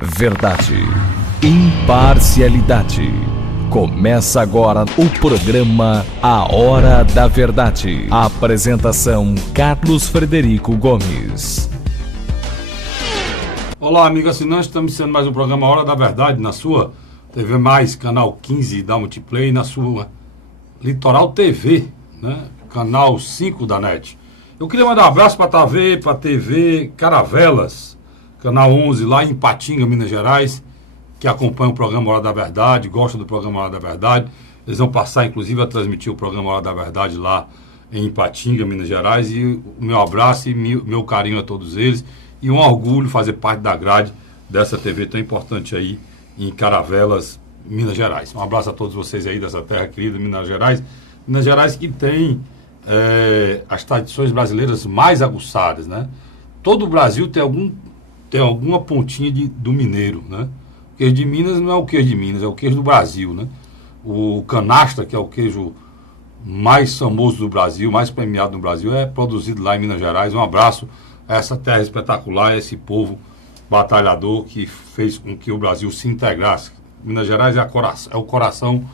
Verdade, imparcialidade. Começa agora o programa A Hora da Verdade. A apresentação Carlos Frederico Gomes. Olá, amigo assinante, estamos iniciando mais um programa A Hora da Verdade na sua TV Mais, canal 15 da Multiplay, na sua Litoral TV, né? Canal 5 da NET. Eu queria mandar um abraço para a TV Caravelas, canal 11, lá em Patinga, Minas Gerais, que acompanha o programa Hora da Verdade, gosta do programa Hora da Verdade. Eles vão passar, inclusive, a transmitir o programa Hora da Verdade lá em Patinga, Minas Gerais. E o meu abraço e meu carinho a todos eles. E um orgulho fazer parte da grade dessa TV tão importante aí em Caravelas, Minas Gerais. Um abraço a todos vocês aí dessa terra querida, Minas Gerais. Minas Gerais que tem as tradições brasileiras mais aguçadas, né? Todo o Brasil tem alguma pontinha do mineiro, né? O queijo de Minas não é o queijo de Minas, é o queijo do Brasil, né? O canastra, que é o queijo mais famoso do Brasil, mais premiado no Brasil, é produzido lá em Minas Gerais. Um abraço a essa terra espetacular, a esse povo batalhador que fez com que o Brasil se integrasse. Minas Gerais é o coração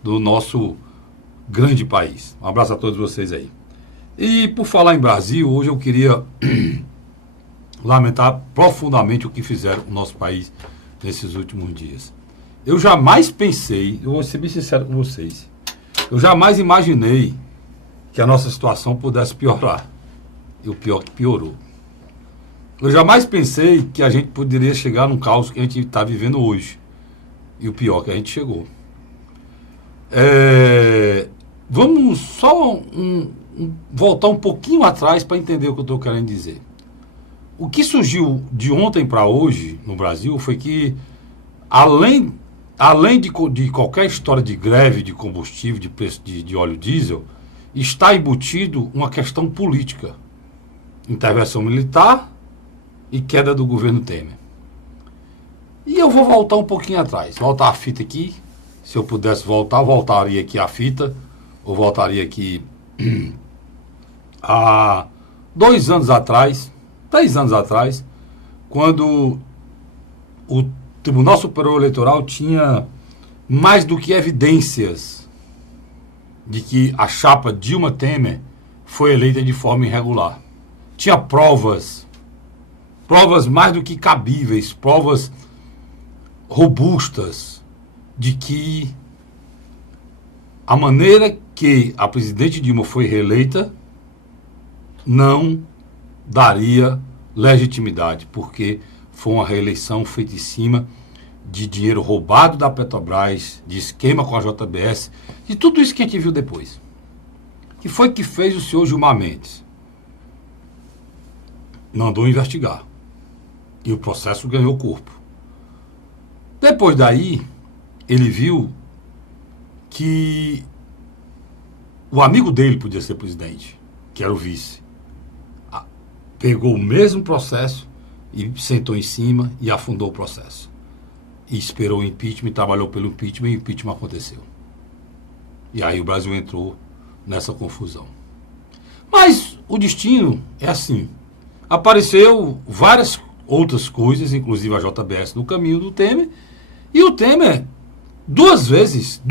do nosso grande país. Um abraço a todos vocês aí. E por falar em Brasil, hoje eu queria lamentar profundamente o que fizeram no nosso país nesses últimos dias. Eu jamais pensei, eu vou ser bem sincero com vocês, eu jamais imaginei que a nossa situação pudesse piorar. E o pior que piorou. Eu jamais pensei que a gente poderia chegar num caos que a gente está vivendo hoje. E o pior que a gente chegou. Vamos só voltar um pouquinho atrás para entender o que eu estou querendo dizer. O que surgiu de ontem para hoje no Brasil foi que, além de qualquer história de greve de combustível, de preço de óleo diesel, está embutido uma questão política. Intervenção militar e queda do governo Temer. E eu vou voltar um pouquinho atrás. Voltar a fita aqui. Se eu pudesse voltar, eu voltaria aqui a fita. Ou voltaria aqui há 2 anos atrás, 3 anos atrás, quando o Tribunal Superior Eleitoral tinha mais do que evidências de que a chapa Dilma Temer foi eleita de forma irregular. Tinha provas mais do que cabíveis, provas robustas de que a maneira que a presidente Dilma foi reeleita não daria legitimidade, porque foi uma reeleição feita em cima de dinheiro roubado da Petrobras, de esquema com a JBS, de tudo isso que a gente viu depois. Que foi que fez o senhor Gilmar Mendes? Mandou investigar. E o processo ganhou corpo. Depois daí, ele viu que o amigo dele podia ser presidente, que era o vice. Pegou o mesmo processo e sentou em cima e afundou o processo. E esperou o impeachment, trabalhou pelo impeachment e o impeachment aconteceu. E aí o Brasil entrou nessa confusão. Mas o destino é assim. Apareceu várias outras coisas, inclusive a JBS, no caminho do Temer. E o Temer, duas vezes,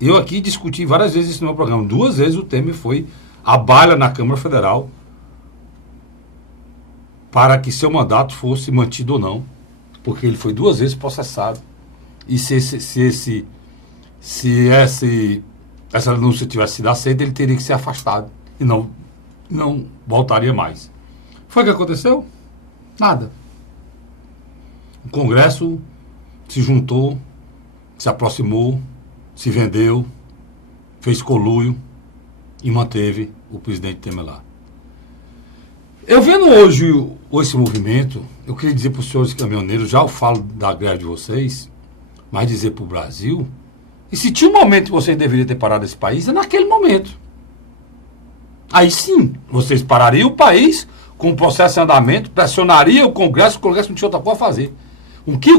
eu aqui discuti várias vezes isso no meu programa, 2 vezes o Temer foi à baila na Câmara Federal para que seu mandato fosse mantido ou não, porque ele foi 2 vezes processado. E se essa denúncia tivesse sido aceita, ele teria que ser afastado e não voltaria mais. Foi o que aconteceu? Nada. O Congresso se juntou, se aproximou, se vendeu, fez conluio e manteve o presidente Temer lá. Eu vendo hoje esse movimento, eu queria dizer para os senhores caminhoneiros, já eu falo da greve de vocês, mas dizer para o Brasil, e se tinha um momento que vocês deveriam ter parado esse país, é naquele momento. Aí sim, vocês parariam o país com o processo em andamento, pressionaria o Congresso não tinha outra coisa a fazer.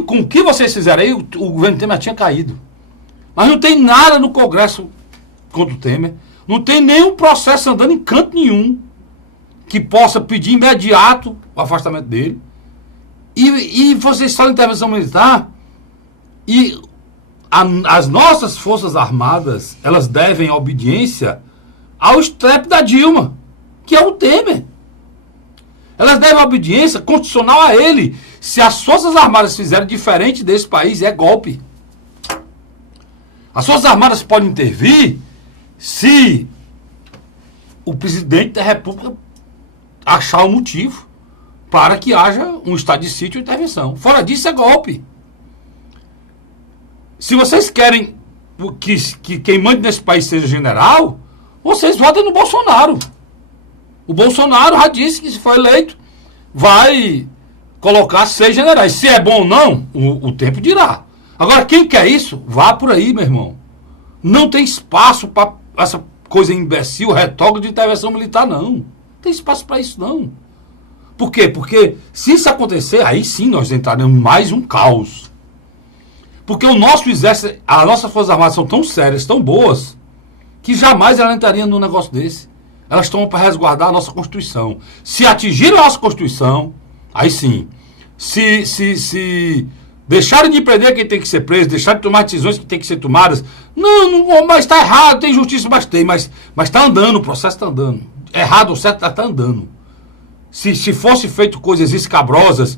Com o que vocês fizeram aí, o governo Temer tinha caído. Mas não tem nada no Congresso contra o Temer, não tem nenhum processo andando em canto nenhum que possa pedir imediato o afastamento dele. E vocês falam intervenção militar e as nossas Forças Armadas, elas devem obediência ao estrepe da Dilma, que é o Temer. Elas devem obediência constitucional a ele. Se as Forças Armadas fizerem diferente desse país, é golpe. As Forças Armadas podem intervir se o presidente da República achar um motivo para que haja um estado de sítio ou intervenção. Fora disso, é golpe. Se vocês querem que quem mande nesse país seja general, vocês votem no Bolsonaro. O Bolsonaro já disse que, se for eleito, vai colocar 6 generais. Se é bom ou não, o tempo dirá. Agora, quem quer isso, vá por aí, meu irmão. Não tem espaço para essa coisa imbecil, retórica de intervenção militar, não. Não tem espaço para isso, não. Por quê? Porque se isso acontecer, aí sim nós entraremos em mais um caos. Porque o nosso exército, as nossas Forças Armadas são tão sérias, tão boas, que jamais elas entrariam num negócio desse. Elas estão para resguardar a nossa Constituição. Se atingirem a nossa Constituição, aí sim. Se deixarem de prender quem tem que ser preso, deixarem de tomar decisões que tem que ser tomadas, não, mas está errado, tem justiça, mas está andando, o processo está andando. Errado ou certo, está andando. Se fosse feito coisas escabrosas,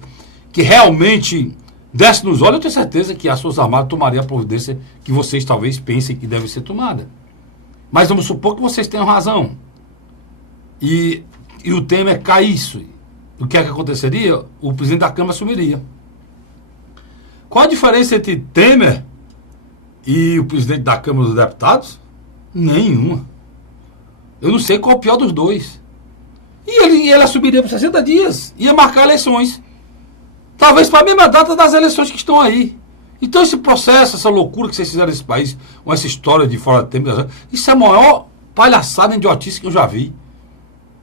que realmente desse nos olhos, eu tenho certeza que as Forças Armadas tomariam a providência que vocês talvez pensem que deve ser tomada. Mas vamos supor que vocês tenham razão. E o Temer caísse. O que é que aconteceria? O presidente da Câmara assumiria. Qual a diferença entre Temer e o presidente da Câmara dos Deputados? Nenhuma. Eu não sei qual é o pior dos dois. E ele assumiria por 60 dias. Ia marcar eleições. Talvez para a mesma data das eleições que estão aí. Então esse processo, essa loucura que vocês fizeram nesse país, com essa história de fora de tempo, isso é a maior palhaçada, idiotice que eu já vi.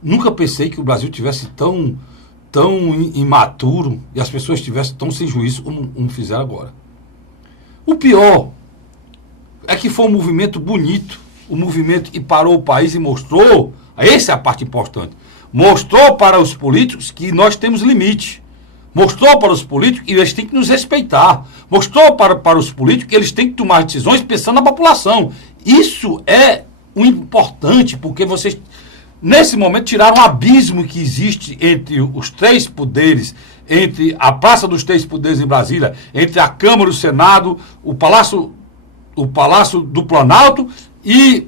Nunca pensei que o Brasil tivesse tão imaturo e as pessoas estivessem tão sem juízo como fizeram agora. O pior é que foi um movimento bonito, um movimento que parou o país e mostrou, essa é a parte importante, mostrou para os políticos que nós temos limite. Mostrou para os políticos que eles têm que nos respeitar. Mostrou para os políticos que eles têm que tomar decisões pensando na população. Isso é o importante, porque vocês, nesse momento, tiraram um abismo que existe entre os 3 poderes, entre a Praça dos 3 Poderes em Brasília, entre a Câmara e o Senado, o Palácio do Planalto e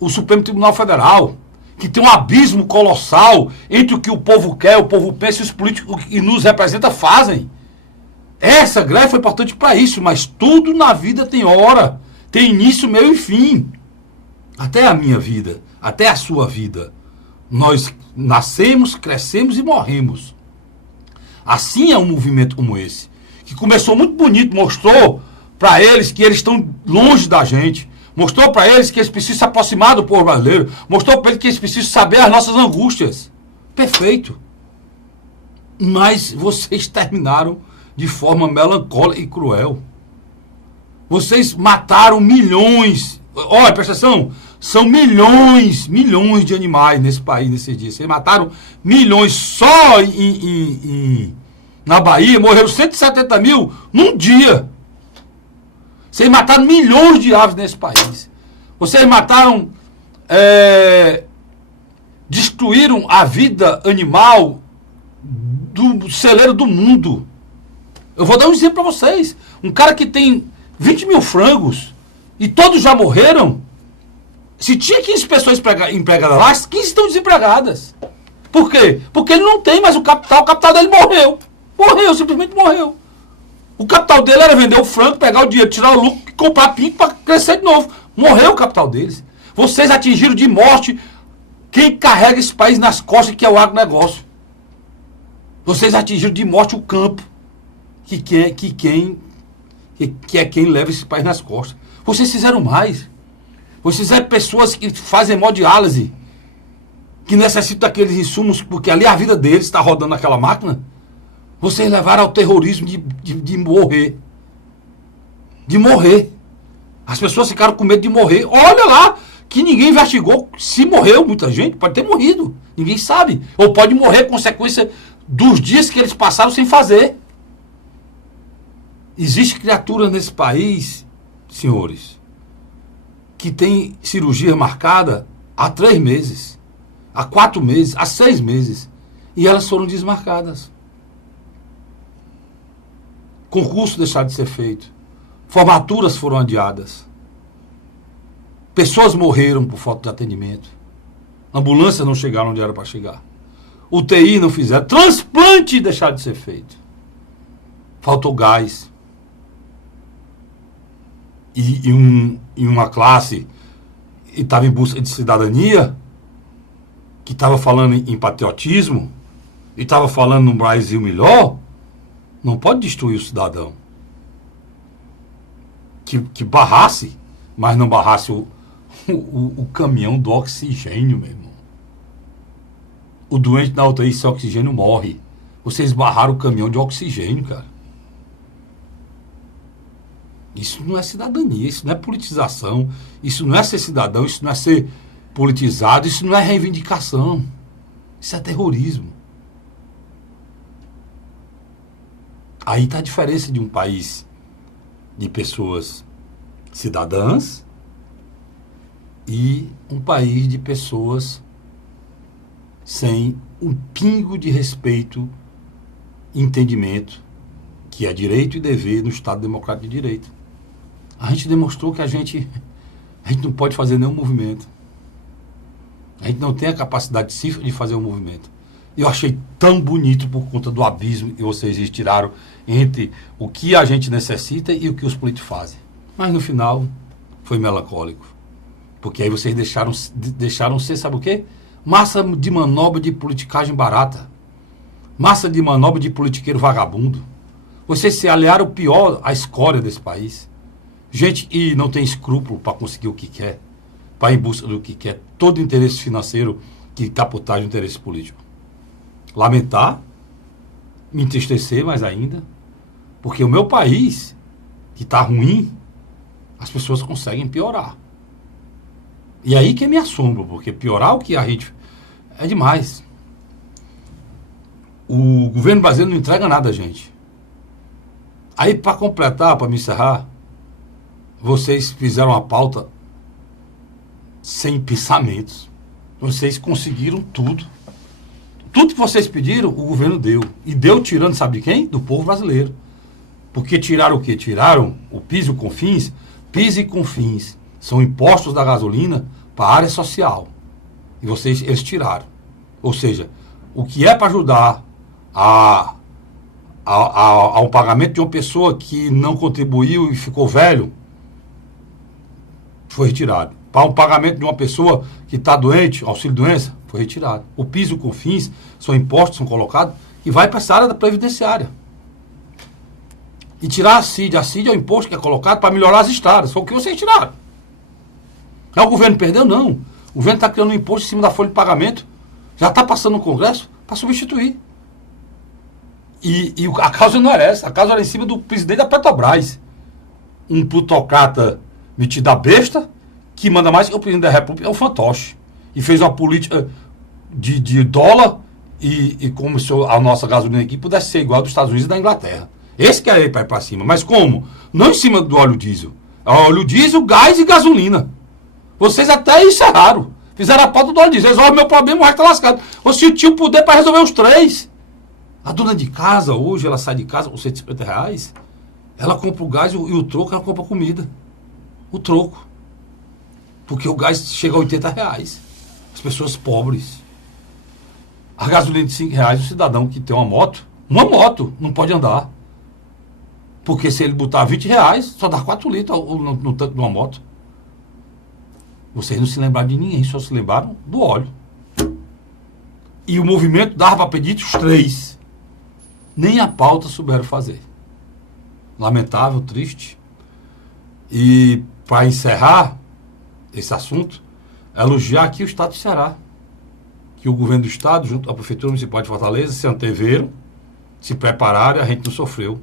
o Supremo Tribunal Federal. Que tem um abismo colossal entre o que o povo quer, o povo pensa e os políticos que nos representam fazem. Essa greve foi importante para isso, mas tudo na vida tem hora, tem início, meio e fim. Até a minha vida, até a sua vida. Nós nascemos, crescemos e morremos. Assim é um movimento como esse, que começou muito bonito, mostrou para eles que eles estão longe da gente. Mostrou para eles que eles precisam se aproximar do povo brasileiro. Mostrou para eles que eles precisam saber as nossas angústias. Perfeito. Mas vocês terminaram de forma melancólica e cruel. Vocês mataram milhões. Olha, presta atenção. São milhões de animais nesse país, nesses dias. Vocês mataram milhões só na Bahia. Morreram 170 mil num dia. Vocês mataram milhões de aves nesse país. Vocês mataram, destruíram a vida animal do celeiro do mundo. Eu vou dar um exemplo para vocês. Um cara que tem 20 mil frangos e todos já morreram. Se tinha 15 pessoas empregadas lá, as 15 estão desempregadas. Por quê? Porque ele não tem mais o capital dele morreu. Morreu, simplesmente morreu. O capital dele era vender o frango, pegar o dinheiro, tirar o lucro e comprar pinto para crescer de novo. Morreu o capital deles. Vocês atingiram de morte quem carrega esse país nas costas, que é o agronegócio. Vocês atingiram de morte o campo, que é quem leva esse país nas costas. Vocês fizeram mais. Vocês fizeram pessoas que fazem hemodiálise, que necessitam daqueles insumos, porque ali a vida deles está rodando naquela máquina. Vocês levaram ao terrorismo de morrer. De morrer. As pessoas ficaram com medo de morrer. Olha lá, que ninguém investigou se morreu muita gente. Pode ter morrido. Ninguém sabe. Ou pode morrer consequência dos dias que eles passaram sem fazer. Existe criatura nesse país, senhores, que tem cirurgia marcada há 3 meses, há 4 meses, há 6 meses, e elas foram desmarcadas. Concurso deixar de ser feito. Formaturas foram adiadas. Pessoas morreram por falta de atendimento. Ambulâncias não chegaram onde era para chegar. UTI não fizeram. Transplante deixar de ser feito. Faltou gás. E uma classe que estava em busca de cidadania, que estava falando em patriotismo, e estava falando num Brasil melhor, não pode destruir o cidadão. Que barrasse, mas não barrasse o caminhão do oxigênio, meu irmão. O doente na UTI sem oxigênio morre. Vocês barraram o caminhão de oxigênio, cara. Isso não é cidadania, isso não é politização, isso não é ser cidadão, isso não é ser politizado, isso não é reivindicação. Isso é terrorismo. Aí está a diferença de um país de pessoas cidadãs e um país de pessoas sem um pingo de respeito e entendimento que é direito e dever no Estado Democrático de Direito. A gente demonstrou que a gente não pode fazer nenhum movimento. A gente não tem a capacidade de fazer um movimento. Eu achei tão bonito por conta do abismo que vocês tiraram entre o que a gente necessita e o que os políticos fazem. Mas no final foi melancólico. Porque aí vocês deixaram ser, sabe o quê? Massa de manobra de politicagem barata. Massa de manobra de politiqueiro vagabundo. Vocês se aliaram pior à escória desse país. Gente que não tem escrúpulo para conseguir o que quer, para ir em busca do que quer, todo interesse financeiro que está por trás do interesse político. Lamentar, me entristecer mais ainda, porque o meu país, que está ruim, as pessoas conseguem piorar. E aí que me assombro, porque piorar o que a gente é demais. O governo brasileiro não entrega nada a gente. Aí, para completar, para me encerrar, vocês fizeram a pauta sem pensamentos. Vocês conseguiram tudo. Tudo que vocês pediram, o governo deu. E deu tirando, sabe de quem? Do povo brasileiro. Porque tiraram o quê? Tiraram o PIS e o CONFINS. PIS e CONFINS são impostos da gasolina para a área social. E eles tiraram. Ou seja, o que é para ajudar ao pagamento de uma pessoa que não contribuiu e ficou velho, foi retirado. Para um pagamento de uma pessoa que está doente, auxílio-doença, foi retirado. O PIS e o CONFINS são impostos, são colocados, e vai para essa área da previdenciária. E tirar a CID. A CID é o imposto que é colocado para melhorar as estradas. Foi o que vocês tiraram. O governo perdeu? Não. O governo está criando um imposto em cima da folha de pagamento. Já está passando no Congresso para substituir. E a causa não era essa. A causa era em cima do presidente da Petrobras. Um plutocrata metido a besta, que manda mais que o presidente da República, é o fantoche. E fez uma política de dólar e como se a nossa gasolina aqui pudesse ser igual a dos Estados Unidos e da Inglaterra. Esse que é ir para cima. Mas como? Não em cima do óleo diesel. Óleo diesel, gás e gasolina. Vocês até encerraram. Fizeram a pauta do óleo diesel. Resolve meu problema, o resto está lascado. Você tinha o poder para resolver os 3. A dona de casa, hoje, ela sai de casa com R$150. Ela compra o gás e o troco, ela compra comida. O troco. Porque o gás chega a R$80. As pessoas pobres. A gasolina de R$5, o cidadão que tem uma moto, não pode andar. Porque se ele botar R$20, só dá 4 litros no tanque de uma moto. Vocês não se lembraram de ninguém, só se lembraram do óleo. E o movimento dava para pedir os 3. Nem a pauta souberam fazer. Lamentável, triste. E para encerrar esse assunto, elogiar aqui o Estado do Ceará. Que o governo do Estado, junto à Prefeitura Municipal de Fortaleza, se anteveram, se prepararam e a gente não sofreu,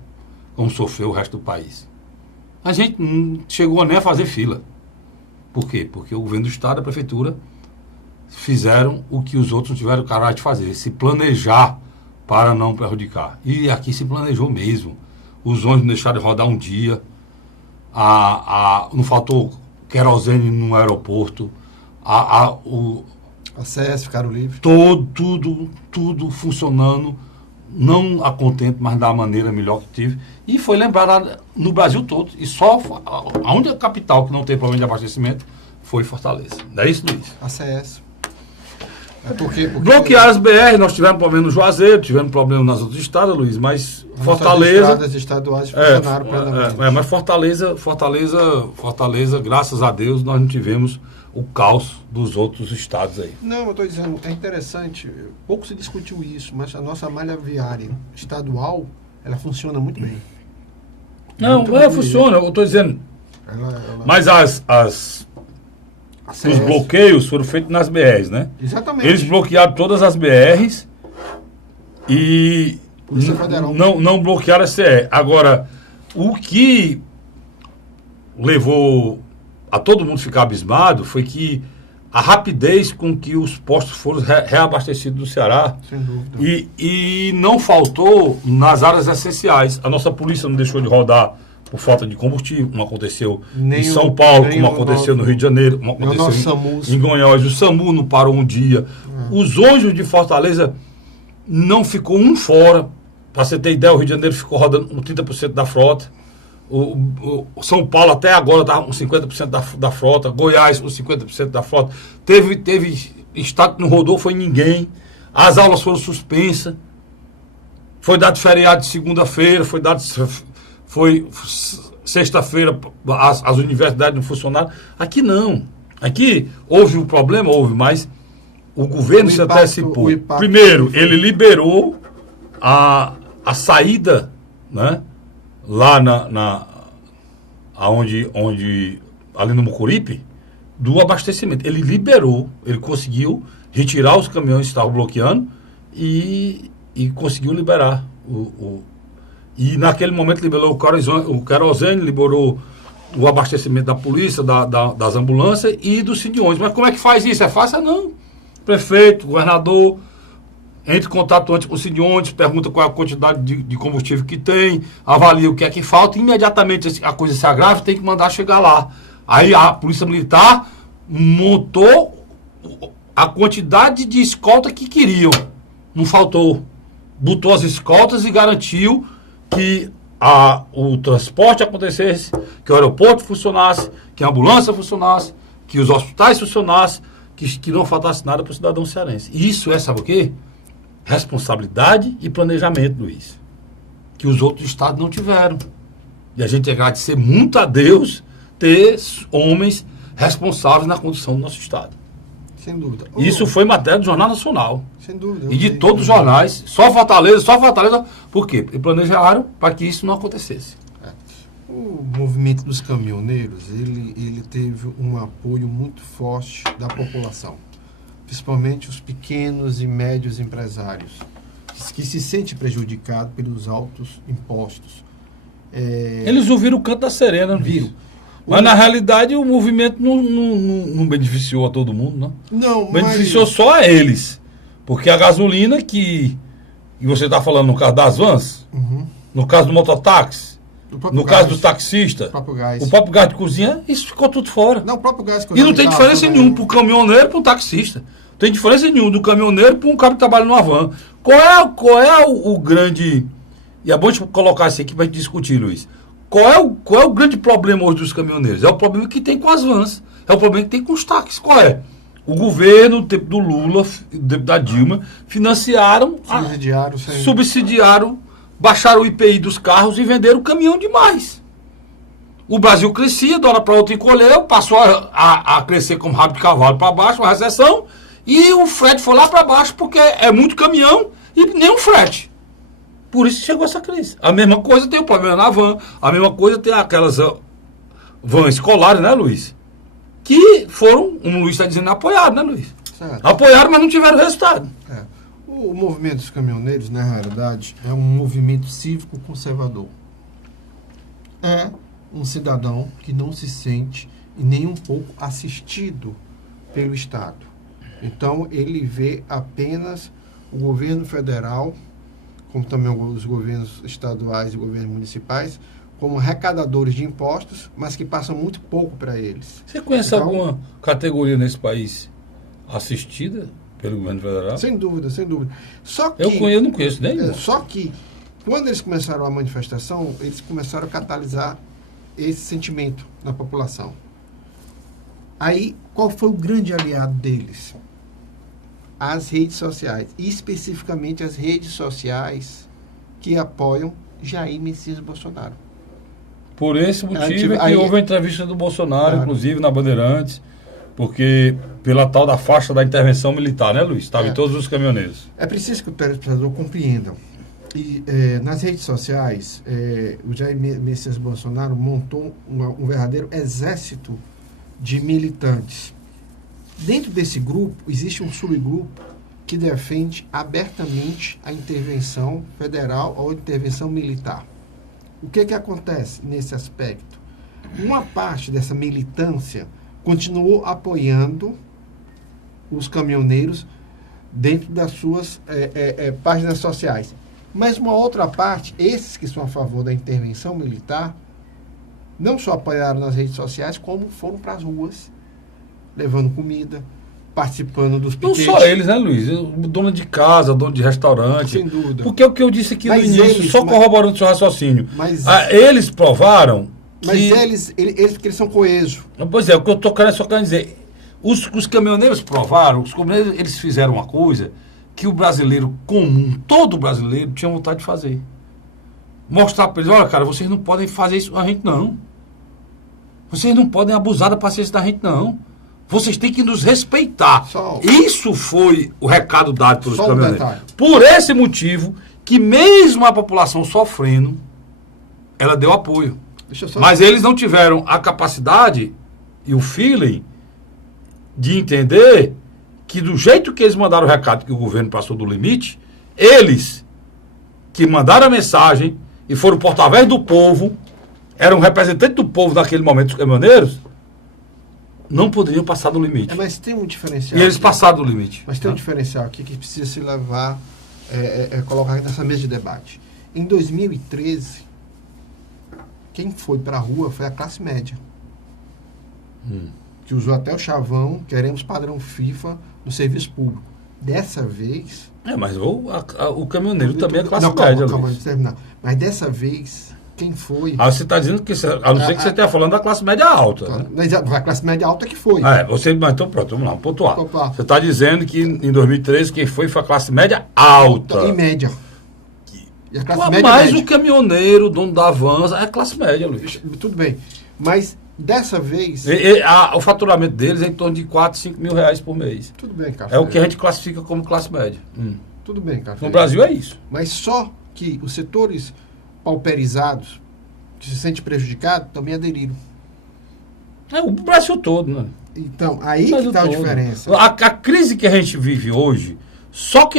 como sofreu o resto do país. A gente não chegou nem a fazer fila. Por quê? Porque o governo do Estado e a Prefeitura fizeram o que os outros não tiveram coragem de fazer, se planejar para não prejudicar. E aqui se planejou mesmo. os ônibus não deixaram de rodar um dia, não faltou querosene no aeroporto, A CS ficaram livres. tudo funcionando, não a contento, mas da maneira melhor que tive. E foi lembrada no Brasil todo. E só a única capital que não tem problema de abastecimento foi Fortaleza. Não é isso, Luiz? A CS. Porque Bloquear as BR, nós tivemos problema no Juazeiro, tivemos problema nas outros estados, Luiz, mas Fortaleza... As estradas estaduais funcionaram plenamente. Mas Fortaleza, graças a Deus, nós não tivemos o caos dos outros estados aí. Não, eu estou dizendo, é interessante, pouco se discutiu isso, mas a nossa malha viária estadual, ela funciona muito bem. Não, funciona, eu estou dizendo. Mas os bloqueios foram feitos nas BRs, né? Exatamente. Eles bloquearam todas as BRs e não bloquearam a CE. Agora, o que levou a todo mundo ficar abismado foi que a rapidez com que os postos foram reabastecidos no Ceará. Sem dúvida. E não faltou nas áreas essenciais. A nossa polícia não deixou de rodar por falta de combustível, como aconteceu em São Paulo, como aconteceu no Rio de Janeiro, como aconteceu em Goiás. O SAMU não parou um dia. Os ônibus de Fortaleza não ficou um fora. Para você ter ideia, o Rio de Janeiro ficou rodando com 30% da frota. O São Paulo até agora está com 50% da frota. Goiás com 50% da frota. Teve estado que não rodou, foi ninguém. As aulas foram suspensas. Foi dado feriado de segunda-feira, foi sexta-feira, as universidades não funcionaram. Aqui não. Aqui houve um problema, mas o governo se antecipou. Primeiro, ele liberou a saída, né, lá ali no Mucuripe, do abastecimento. Ele liberou, ele conseguiu retirar os caminhões que estavam bloqueando e conseguiu liberar e naquele momento liberou o querosene, liberou o abastecimento da polícia, das ambulâncias e dos Sindiões. Mas como é que faz isso? É fácil? Não. Prefeito, governador, entre em contato antes com os Sindiões, pergunta qual é a quantidade de combustível que tem, avalia o que é que falta, e imediatamente a coisa se agrava, tem que mandar chegar lá. Aí a Polícia Militar montou a quantidade de escolta que queriam. Não faltou. Botou as escoltas e garantiu que o transporte acontecesse, que o aeroporto funcionasse, que a ambulância funcionasse, que os hospitais funcionassem, que não faltasse nada para o cidadão cearense. Isso é, sabe o quê? Responsabilidade e planejamento, Luiz. Que os outros estados não tiveram. E a gente tem que agradecer muito a Deus ter homens responsáveis na condução do nosso estado. Sem dúvida. Isso foi matéria do Jornal Nacional. Sem dúvida. E de todos os jornais. Só Fortaleza. Por quê? Porque planejaram para que isso não acontecesse. O movimento dos caminhoneiros, ele teve um apoio muito forte da população. Principalmente os pequenos e médios empresários, que se sentem prejudicados pelos altos impostos. Eles ouviram o canto da serena, viram. Mas na realidade o movimento não beneficiou a todo mundo, não. Não, beneficiou só a eles. Porque a gasolina que você está falando no caso das vans, no caso do mototáxi, no caso do taxista, o próprio gás de cozinha, isso ficou tudo fora. Não, o próprio gás e não tem diferença nenhuma para o caminhoneiro e para o taxista. Não tem diferença nenhuma do caminhoneiro para um cara que trabalha numa van. Qual é o grande... E é bom de colocar isso aqui para a gente discutir, Luiz. Qual é o grande problema hoje dos caminhoneiros? É o problema que tem com as vans. É o problema que tem com os táxis. Qual é? O governo, no tempo do Lula, no tempo da Dilma, financiaram, subsidiaram, baixaram o IPI dos carros e venderam caminhão demais. O Brasil crescia, de hora para outra encolheu, passou a crescer como rabo de cavalo para baixo, uma recessão, e o frete foi lá para baixo porque é muito caminhão e nem um frete. Por isso chegou essa crise. A mesma coisa tem o problema na van, a mesma coisa tem aquelas vans escolares, né, Luiz? Que foram, como o Luiz está dizendo, apoiados, né, Luiz? Certo. Apoiaram, mas não tiveram resultado. O movimento dos caminhoneiros, na realidade, é um movimento cívico-conservador. É um cidadão que não se sente nem um pouco assistido pelo Estado. Então, ele vê apenas o governo federal como também os governos estaduais e governos municipais, como arrecadadores de impostos, mas que passam muito pouco para eles. Você conhece alguma categoria nesse país assistida pelo governo federal? Sem dúvida, sem dúvida. Só que, Eu não conheço nenhum. Só que, quando eles começaram a manifestação, eles começaram a catalisar esse sentimento na população. Aí, qual foi o grande aliado deles? As redes sociais, e especificamente as redes sociais que apoiam Jair Messias Bolsonaro. Por esse motivo é que houve a entrevista do Bolsonaro, inclusive na Bandeirantes, porque pela tal da faixa da intervenção militar, né, Luiz? Estava em todos os caminhoneiros. É preciso que o telespectador compreendam. E nas redes sociais, o Jair Messias Bolsonaro montou um verdadeiro exército de militantes. Dentro desse grupo, existe um subgrupo que defende abertamente a intervenção federal ou intervenção militar. O que acontece nesse aspecto? Uma parte dessa militância continuou apoiando os caminhoneiros dentro das suas páginas sociais. Mas uma outra parte, esses que são a favor da intervenção militar, não só apoiaram nas redes sociais, como foram para as ruas, levando comida, participando dos piquetes. Não só eles, né, Luiz? Dono de casa, dono de restaurante. Sem dúvida. Porque é o que eu disse aqui no início, só corroborando o seu raciocínio. Eles provaram que... Mas eles são coesos. Pois é, o que eu estou querendo dizer. Os caminhoneiros provaram, os caminhoneiros, eles fizeram uma coisa que o brasileiro comum, todo brasileiro, tinha vontade de fazer. Mostrar para eles, olha, cara, vocês não podem fazer isso com a gente, não. Vocês não podem abusar da paciência da gente, não. Vocês têm que nos respeitar. Isso foi o recado dado pelos caminhoneiros. Por esse motivo, que mesmo a população sofrendo, ela deu apoio. Mas eles não tiveram a capacidade e o feeling de entender que do jeito que eles mandaram o recado que o governo passou do limite, eles que mandaram a mensagem e foram porta-voz do povo, eram representantes do povo naquele momento, os caminhoneiros, não poderiam passar do limite. Mas tem um diferencial. E eles passaram do limite. Mas tem um diferencial aqui que precisa se levar, colocar nessa mesa de debate. Em 2013, quem foi para a rua foi a classe média. Que usou até o chavão, queremos padrão FIFA no serviço público. Dessa vez... mas o caminhoneiro também é classe média. Calma, terminar. Mas dessa vez... Quem foi? Você está dizendo que, a não ser que você esteja falando da classe média alta. Né? A classe média alta que foi. Então pronto, vamos lá, pontuar. Você está dizendo que em 2013 quem foi a classe média alta. E média. E a classe média mais média. O caminhoneiro, dono da Avanza, é classe média, Luiz. Tudo bem. Mas dessa vez... o faturamento deles é em torno de 4, 5 mil reais por mês. Tudo bem, cara. É o que a gente classifica como classe média. Tudo bem, cara. No Brasil é isso. Mas só que os setores pauperizados, que se sente prejudicado, também aderiram. O Brasil todo, né? Então, aí que está a diferença. A crise que a gente vive hoje, só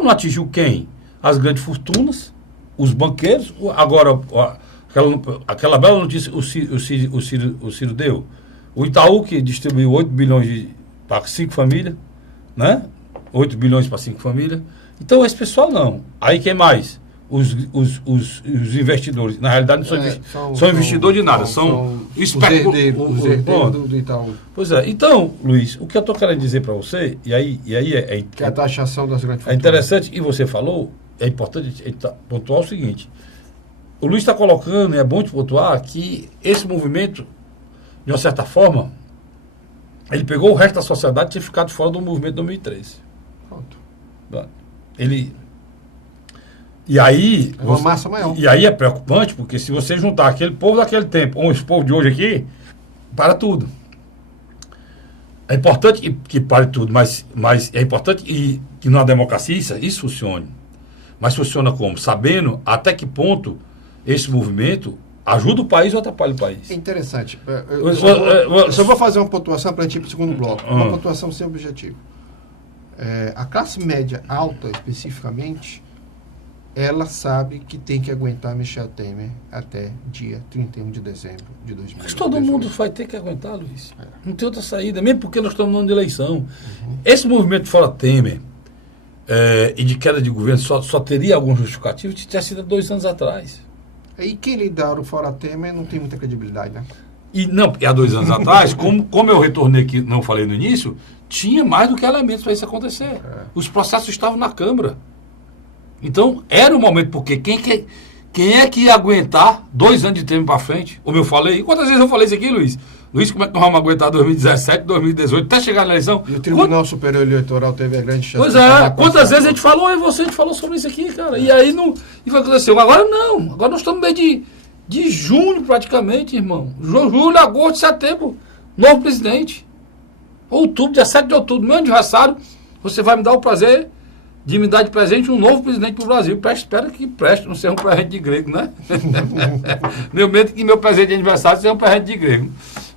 não atingiu quem? As grandes fortunas, os banqueiros. Agora, aquela bela notícia o Ciro deu. O Itaú, que distribuiu 8 bilhões para 5 famílias, né? 8 bilhões para 5 famílias. Então, esse pessoal não. Aí quem mais? Os investidores, na realidade, não são investidores de nada, são os herdeiros do Itaú. Pois é, então, Luiz, o que eu estou querendo dizer para você, e aí que é a taxação das grandes fortunas. É interessante, e você falou, é importante pontuar o seguinte: o Luiz está colocando, e é bom de pontuar, que esse movimento, de uma certa forma, ele pegou o resto da sociedade e tinha ficado fora do movimento de 2013. Pronto. E aí, é uma massa maior. E aí é preocupante, porque se você juntar aquele povo daquele tempo com esse povo de hoje aqui, para tudo. É importante que pare tudo, mas é importante que numa democracia isso funcione. Mas funciona como? Sabendo até que ponto esse movimento ajuda o país ou atrapalha o país. É interessante. Eu só vou fazer uma pontuação para a gente ir para o segundo bloco. Uma pontuação sem objetivo. A classe média alta, especificamente, ela sabe que tem que aguentar Michel Temer até dia 31 de dezembro de 2018. Mas todo mundo vai ter que aguentar, Luiz. Não tem outra saída, mesmo porque nós estamos no ano de eleição. Esse movimento fora Temer e de queda de governo só teria algum justificativo se tivesse sido 2 anos atrás. E quem lidaram fora Temer não tem muita credibilidade, né? E não, porque há 2 anos atrás, como eu retornei aqui, não falei no início, tinha mais do que elementos para isso acontecer. Os processos estavam na Câmara. Então, era o momento, porque quem é que ia aguentar 2 anos de tempo para frente? Como eu falei, quantas vezes eu falei isso aqui, Luiz? Luiz, como é que nós vamos aguentar 2017, 2018, até chegar na eleição? E o Tribunal Superior Eleitoral teve a grande chance. Pois é, quantas vezes a gente falou, a gente falou sobre isso aqui, cara. E aí não. E foi aconteceu. Agora não. Agora nós estamos no meio de junho, praticamente, irmão. Julho, agosto, setembro. Novo presidente. Outubro, dia 7 de outubro, meu aniversário, você vai me dar o prazer de me dar de presente um novo presidente para o Brasil. Espero que preste, não seja um presente de grego, né? Meu medo é que meu presente de aniversário seja um presente de grego.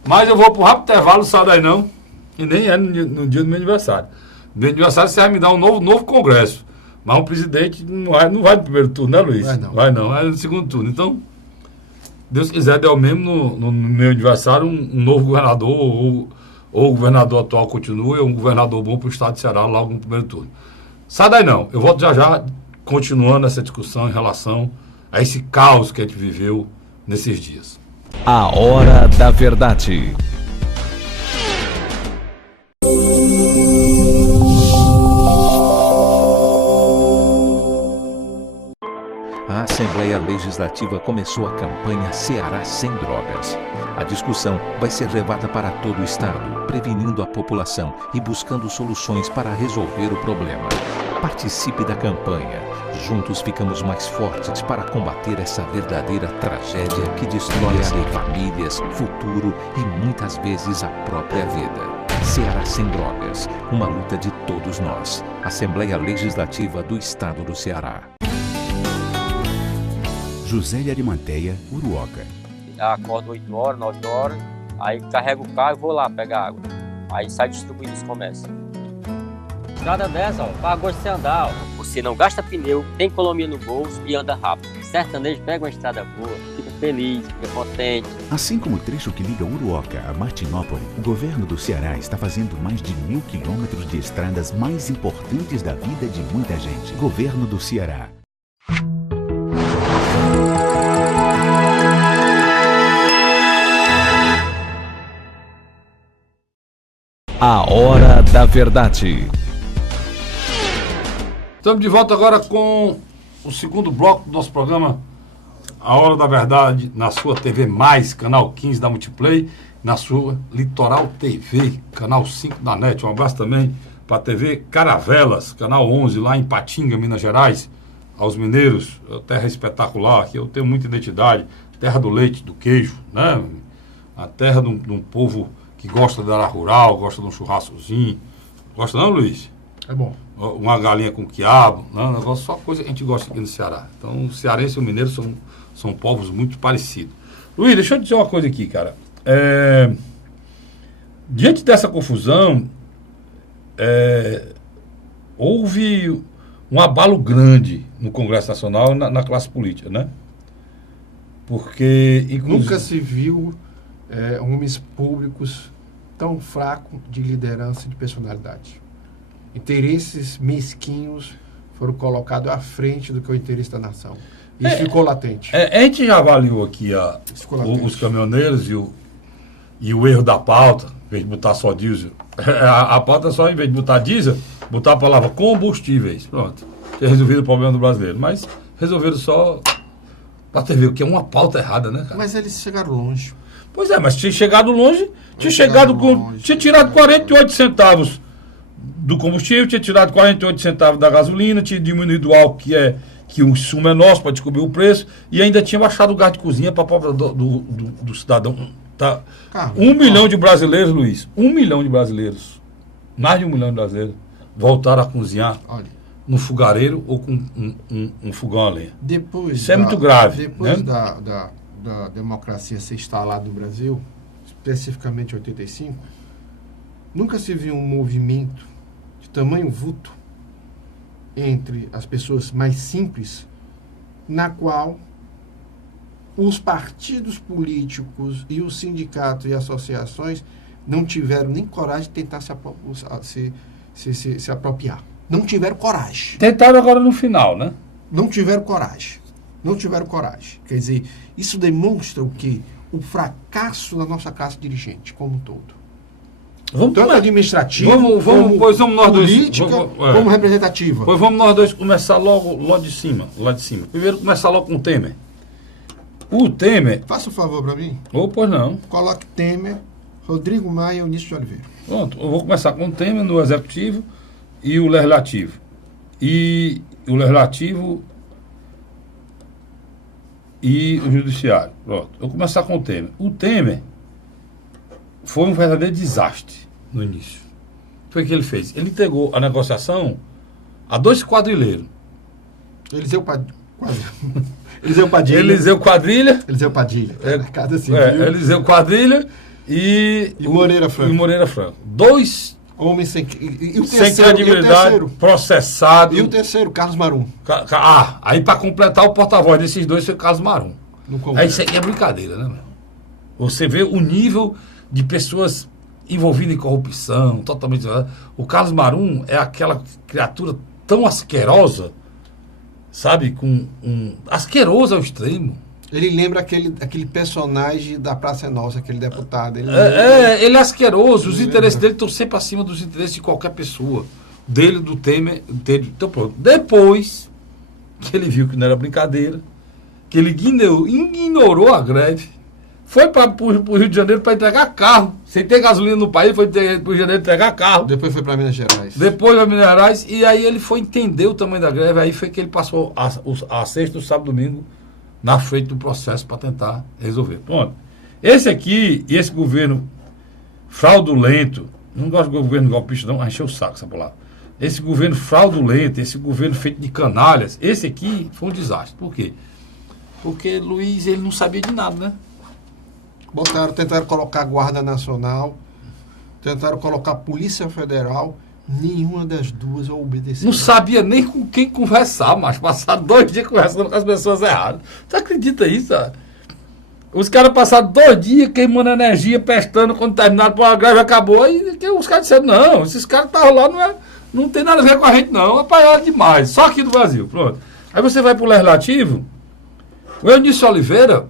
Mas eu vou para o rápido intervalo, sai daí não. E nem é no dia do meu aniversário. No meu aniversário você vai me dar um novo congresso. Mas um presidente não vai no primeiro turno, né, Luiz? Vai não, é no segundo turno. Então, Deus quiser, der o mesmo no meu aniversário um novo governador, ou o governador atual continua, ou um governador bom para o estado de Ceará logo no primeiro turno. Sai daí não. Eu volto já, continuando essa discussão em relação a esse caos que a gente viveu nesses dias. A Hora da Verdade. A Assembleia Legislativa começou a campanha Ceará Sem Drogas. A discussão vai ser levada para todo o estado, prevenindo a população e buscando soluções para resolver o problema. Participe da campanha. Juntos ficamos mais fortes para combater essa verdadeira tragédia que destrói famílias, futuro e muitas vezes a própria vida. Ceará Sem Drogas, uma luta de todos nós. Assembleia Legislativa do Estado do Ceará. José de Arimanteia, Uruoca. Acordo 8 horas, 9 horas, aí carrego o carro e vou lá pegar água. Aí sai distribuindo os comércios. Estrada dessa, para gosto de você andar. Você não gasta pneu, tem economia no bolso e anda rápido. Sertanejo pega uma estrada boa, fica feliz, fica contente. Assim como o trecho que liga Uruoca a Martinópole, o governo do Ceará está fazendo mais de 1.000 quilômetros de estradas mais importantes da vida de muita gente. Governo do Ceará. A Hora da Verdade. Estamos de volta agora com o segundo bloco do nosso programa A Hora da Verdade, na sua TV Mais, canal 15 da Multiplay, na sua Litoral TV, canal 5 da NET. Um abraço também para a TV Caravelas, canal 11, lá em Patinga, Minas Gerais. Aos mineiros, terra espetacular, que eu tenho muita identidade, terra do leite, do queijo, né? A terra de um povo que gosta da área rural, gosta de um churrascozinho. Gosta não, Luiz? É bom. Uma galinha com quiabo, não, negócio, só coisa que a gente gosta aqui no Ceará. Então, o cearense e o mineiro são povos muito parecidos. Luiz, deixa eu dizer uma coisa aqui, cara. Diante dessa confusão, houve um abalo grande no Congresso Nacional na classe política, né? Porque, inclusive, nunca se viu homens públicos tão fracos de liderança e de personalidade. Interesses mesquinhos foram colocados à frente do que é o interesse da nação. Isso ficou latente. A gente já avaliou aqui os caminhoneiros e o erro da pauta, em vez de botar só diesel. A pauta só, em vez de botar diesel, botar a palavra combustíveis. Pronto. Tinha resolvido o problema do brasileiro. Mas resolveram só para ter ver que é uma pauta errada, né, cara? Mas eles chegaram longe. Pois é, mas tinha chegado longe, tinha tirado 48 centavos do combustível, tinha tirado 48 centavos da gasolina, tinha diminuído o álcool, que o insumo é nosso para descobrir o preço, e ainda tinha baixado o gás de cozinha para a pobre do cidadão. Tá? 1 milhão de brasileiros, Luiz, 1 milhão de brasileiros, mais de 1 milhão de brasileiros, voltaram a cozinhar no fogareiro ou com um fogão a lenha. Isso é muito grave. Depois, né? da democracia ser instalada no Brasil, especificamente em 85, nunca se viu um movimento de tamanho vulto entre as pessoas mais simples, na qual os partidos políticos e os sindicatos e associações não tiveram nem coragem de tentar se apropriar. não tiveram coragem. Tentaram agora no final, né? Não tiveram coragem. Não tiveram coragem. Quer dizer, isso demonstra o quê? O fracasso da nossa classe dirigente como um todo. Tanto administrativa, como pois vamos nós dois, política, como representativa. Pois vamos nós dois começar logo lá de cima. Primeiro começar logo com o Temer. O Temer... Faça um favor para mim. Pois não. Coloque Temer, Rodrigo Maia e Eunício de Oliveira. Pronto, eu vou começar com o Temer no Executivo e o Legislativo. E o Legislativo e o Judiciário. Pronto, eu vou começar com o Temer. O Temer foi um verdadeiro desastre no início. Foi o que ele fez. Ele entregou a negociação a 2 quadrilheiros. Eliseu Padilha. Eliseu Padilha. Cada Eliseu Quadrilha e Moreira Franco. 2 homens sem credibilidade, processado. E o terceiro, Carlos Marum. Aí para completar o porta-voz desses dois foi Carlos Marum. Aí isso aí é brincadeira, né, meu? Você vê o nível de pessoas envolvidas em corrupção, totalmente... O Carlos Marum é aquela criatura tão asquerosa, sabe? Asqueroso ao extremo. Ele lembra aquele personagem da Praça é Nossa, aquele deputado. Ele é asqueroso. Os interesses dele estão sempre acima dos interesses de qualquer pessoa. Dele, do Temer, dele. Então pronto. Depois que ele viu que não era brincadeira, que ele ignorou a greve, foi para o Rio de Janeiro para entregar carro. Sem ter gasolina no país, foi para o Rio de Janeiro entregar carro. Depois foi para Minas Gerais. E aí ele foi entender o tamanho da greve. Aí foi que ele passou a sexta, o sábado, domingo, na frente do processo para tentar resolver. Pronto. Esse aqui, e esse governo fraudulento, não gosto do governo golpista, não, encheu o saco essa palavra. Esse governo fraudulento, esse governo feito de canalhas, esse aqui foi um desastre. Por quê? Porque Luiz, ele não sabia de nada, né? Tentaram colocar a Guarda Nacional, tentaram colocar a Polícia Federal, nenhuma das duas obedeceu. Não sabia nem com quem conversar, mas passaram 2 dias conversando com as pessoas erradas. Você acredita isso? Os caras passaram 2 dias queimando energia, prestando, quando terminaram, a greve acabou, e os caras disseram, não, esses caras que estavam lá não tem nada a ver com a gente não, apanharam demais, só aqui no Brasil, pronto. Aí você vai para o Legislativo, o Eunício Oliveira,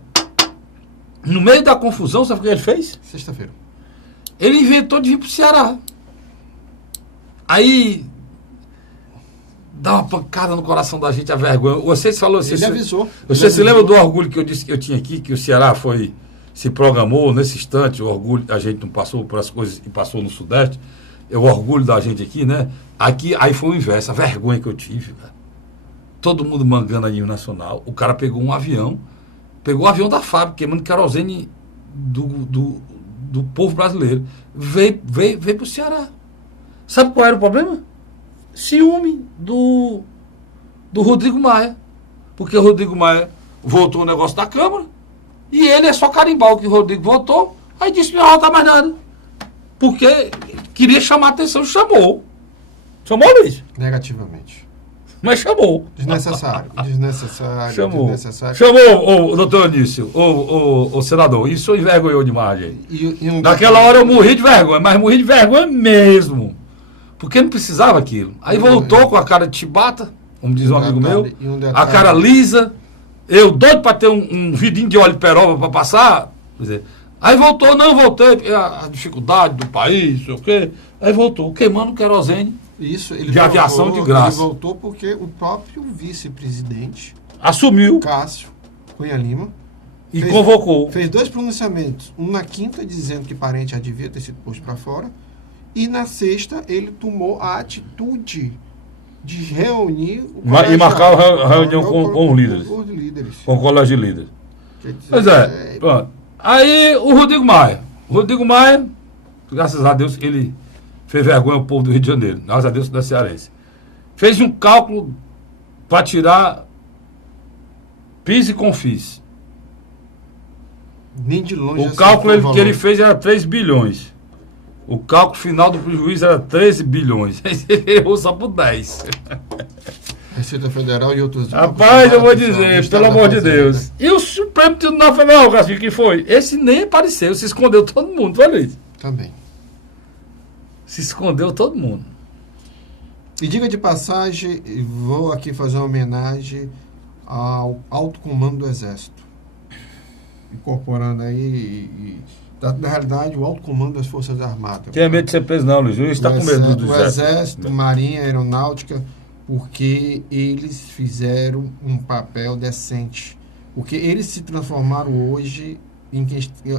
no meio da confusão, sabe o que ele fez? Sexta-feira. Ele inventou de vir para o Ceará. Aí dá uma pancada no coração da gente, a vergonha. Você falou, ele avisou. Você se lembra do orgulho que eu disse que eu tinha aqui, que o Ceará se programou nesse instante, o orgulho, a gente não passou por as coisas que passou no Sudeste, é o orgulho da gente aqui, né? Aí foi o inverso, a vergonha que eu tive, cara. Todo mundo mangando aí o Nacional, o cara pegou um avião da fábrica, queimando querosene do povo brasileiro, veio para o Ceará. Sabe qual era o problema? Ciúme do Rodrigo Maia. Porque o Rodrigo Maia votou o negócio da Câmara e ele é só carimbar o que o Rodrigo votou, aí disse que não ia votar mais nada. Porque queria chamar a atenção, chamou. Chamou, Luiz? Negativamente. Mas chamou. Desnecessário. Chamou, doutor Anísio, o senador. Isso envergonhou demais, gente. Naquela hora eu morri de vergonha, mas morri de vergonha mesmo. Porque não precisava aquilo. Aí voltou com a cara de chibata, como diz um amigo meu, a cara lisa, eu doido para ter um vidinho de óleo de peroba para passar. Quer dizer, aí voltou, não voltei, a dificuldade do país, não sei o quê. Aí voltou, queimando querosene. Isso, de aviação de graça. Ele voltou porque o próprio vice-presidente assumiu, Cássio Cunha Lima, e convocou. Fez 2 pronunciamentos. Um na quinta, dizendo que parente já devia ter sido posto para fora. E na sexta, ele tomou a atitude de reunir e marcar a reunião com os líderes. Com o colégio de líderes. Pois pronto. Aí o Rodrigo Maia, graças a Deus, ele fez vergonha ao povo do Rio de Janeiro. Graças a Deus, da cearense. Fez um cálculo para tirar PIS e CONFIS. Nem de longe. O cálculo que ele fez era 3 bilhões. O cálculo final do prejuízo era 13 bilhões. Ele errou só por 10. Receita Federal e outros... Rapaz, eu vou dizer, pelo amor de Deus. E o Supremo Tribunal Federal, Gastinho, que foi? Esse nem apareceu, se escondeu todo mundo, olha isso. Também. Se escondeu todo mundo. E diga de passagem, vou aqui fazer uma homenagem ao alto comando do Exército. Incorporando aí, na realidade, o alto comando das Forças Armadas. Tenha medo de ser preso não, Luiz. Luiz está com medo do Exército, Marinha, Aeronáutica, porque eles fizeram um papel decente. Porque eles se transformaram hoje em que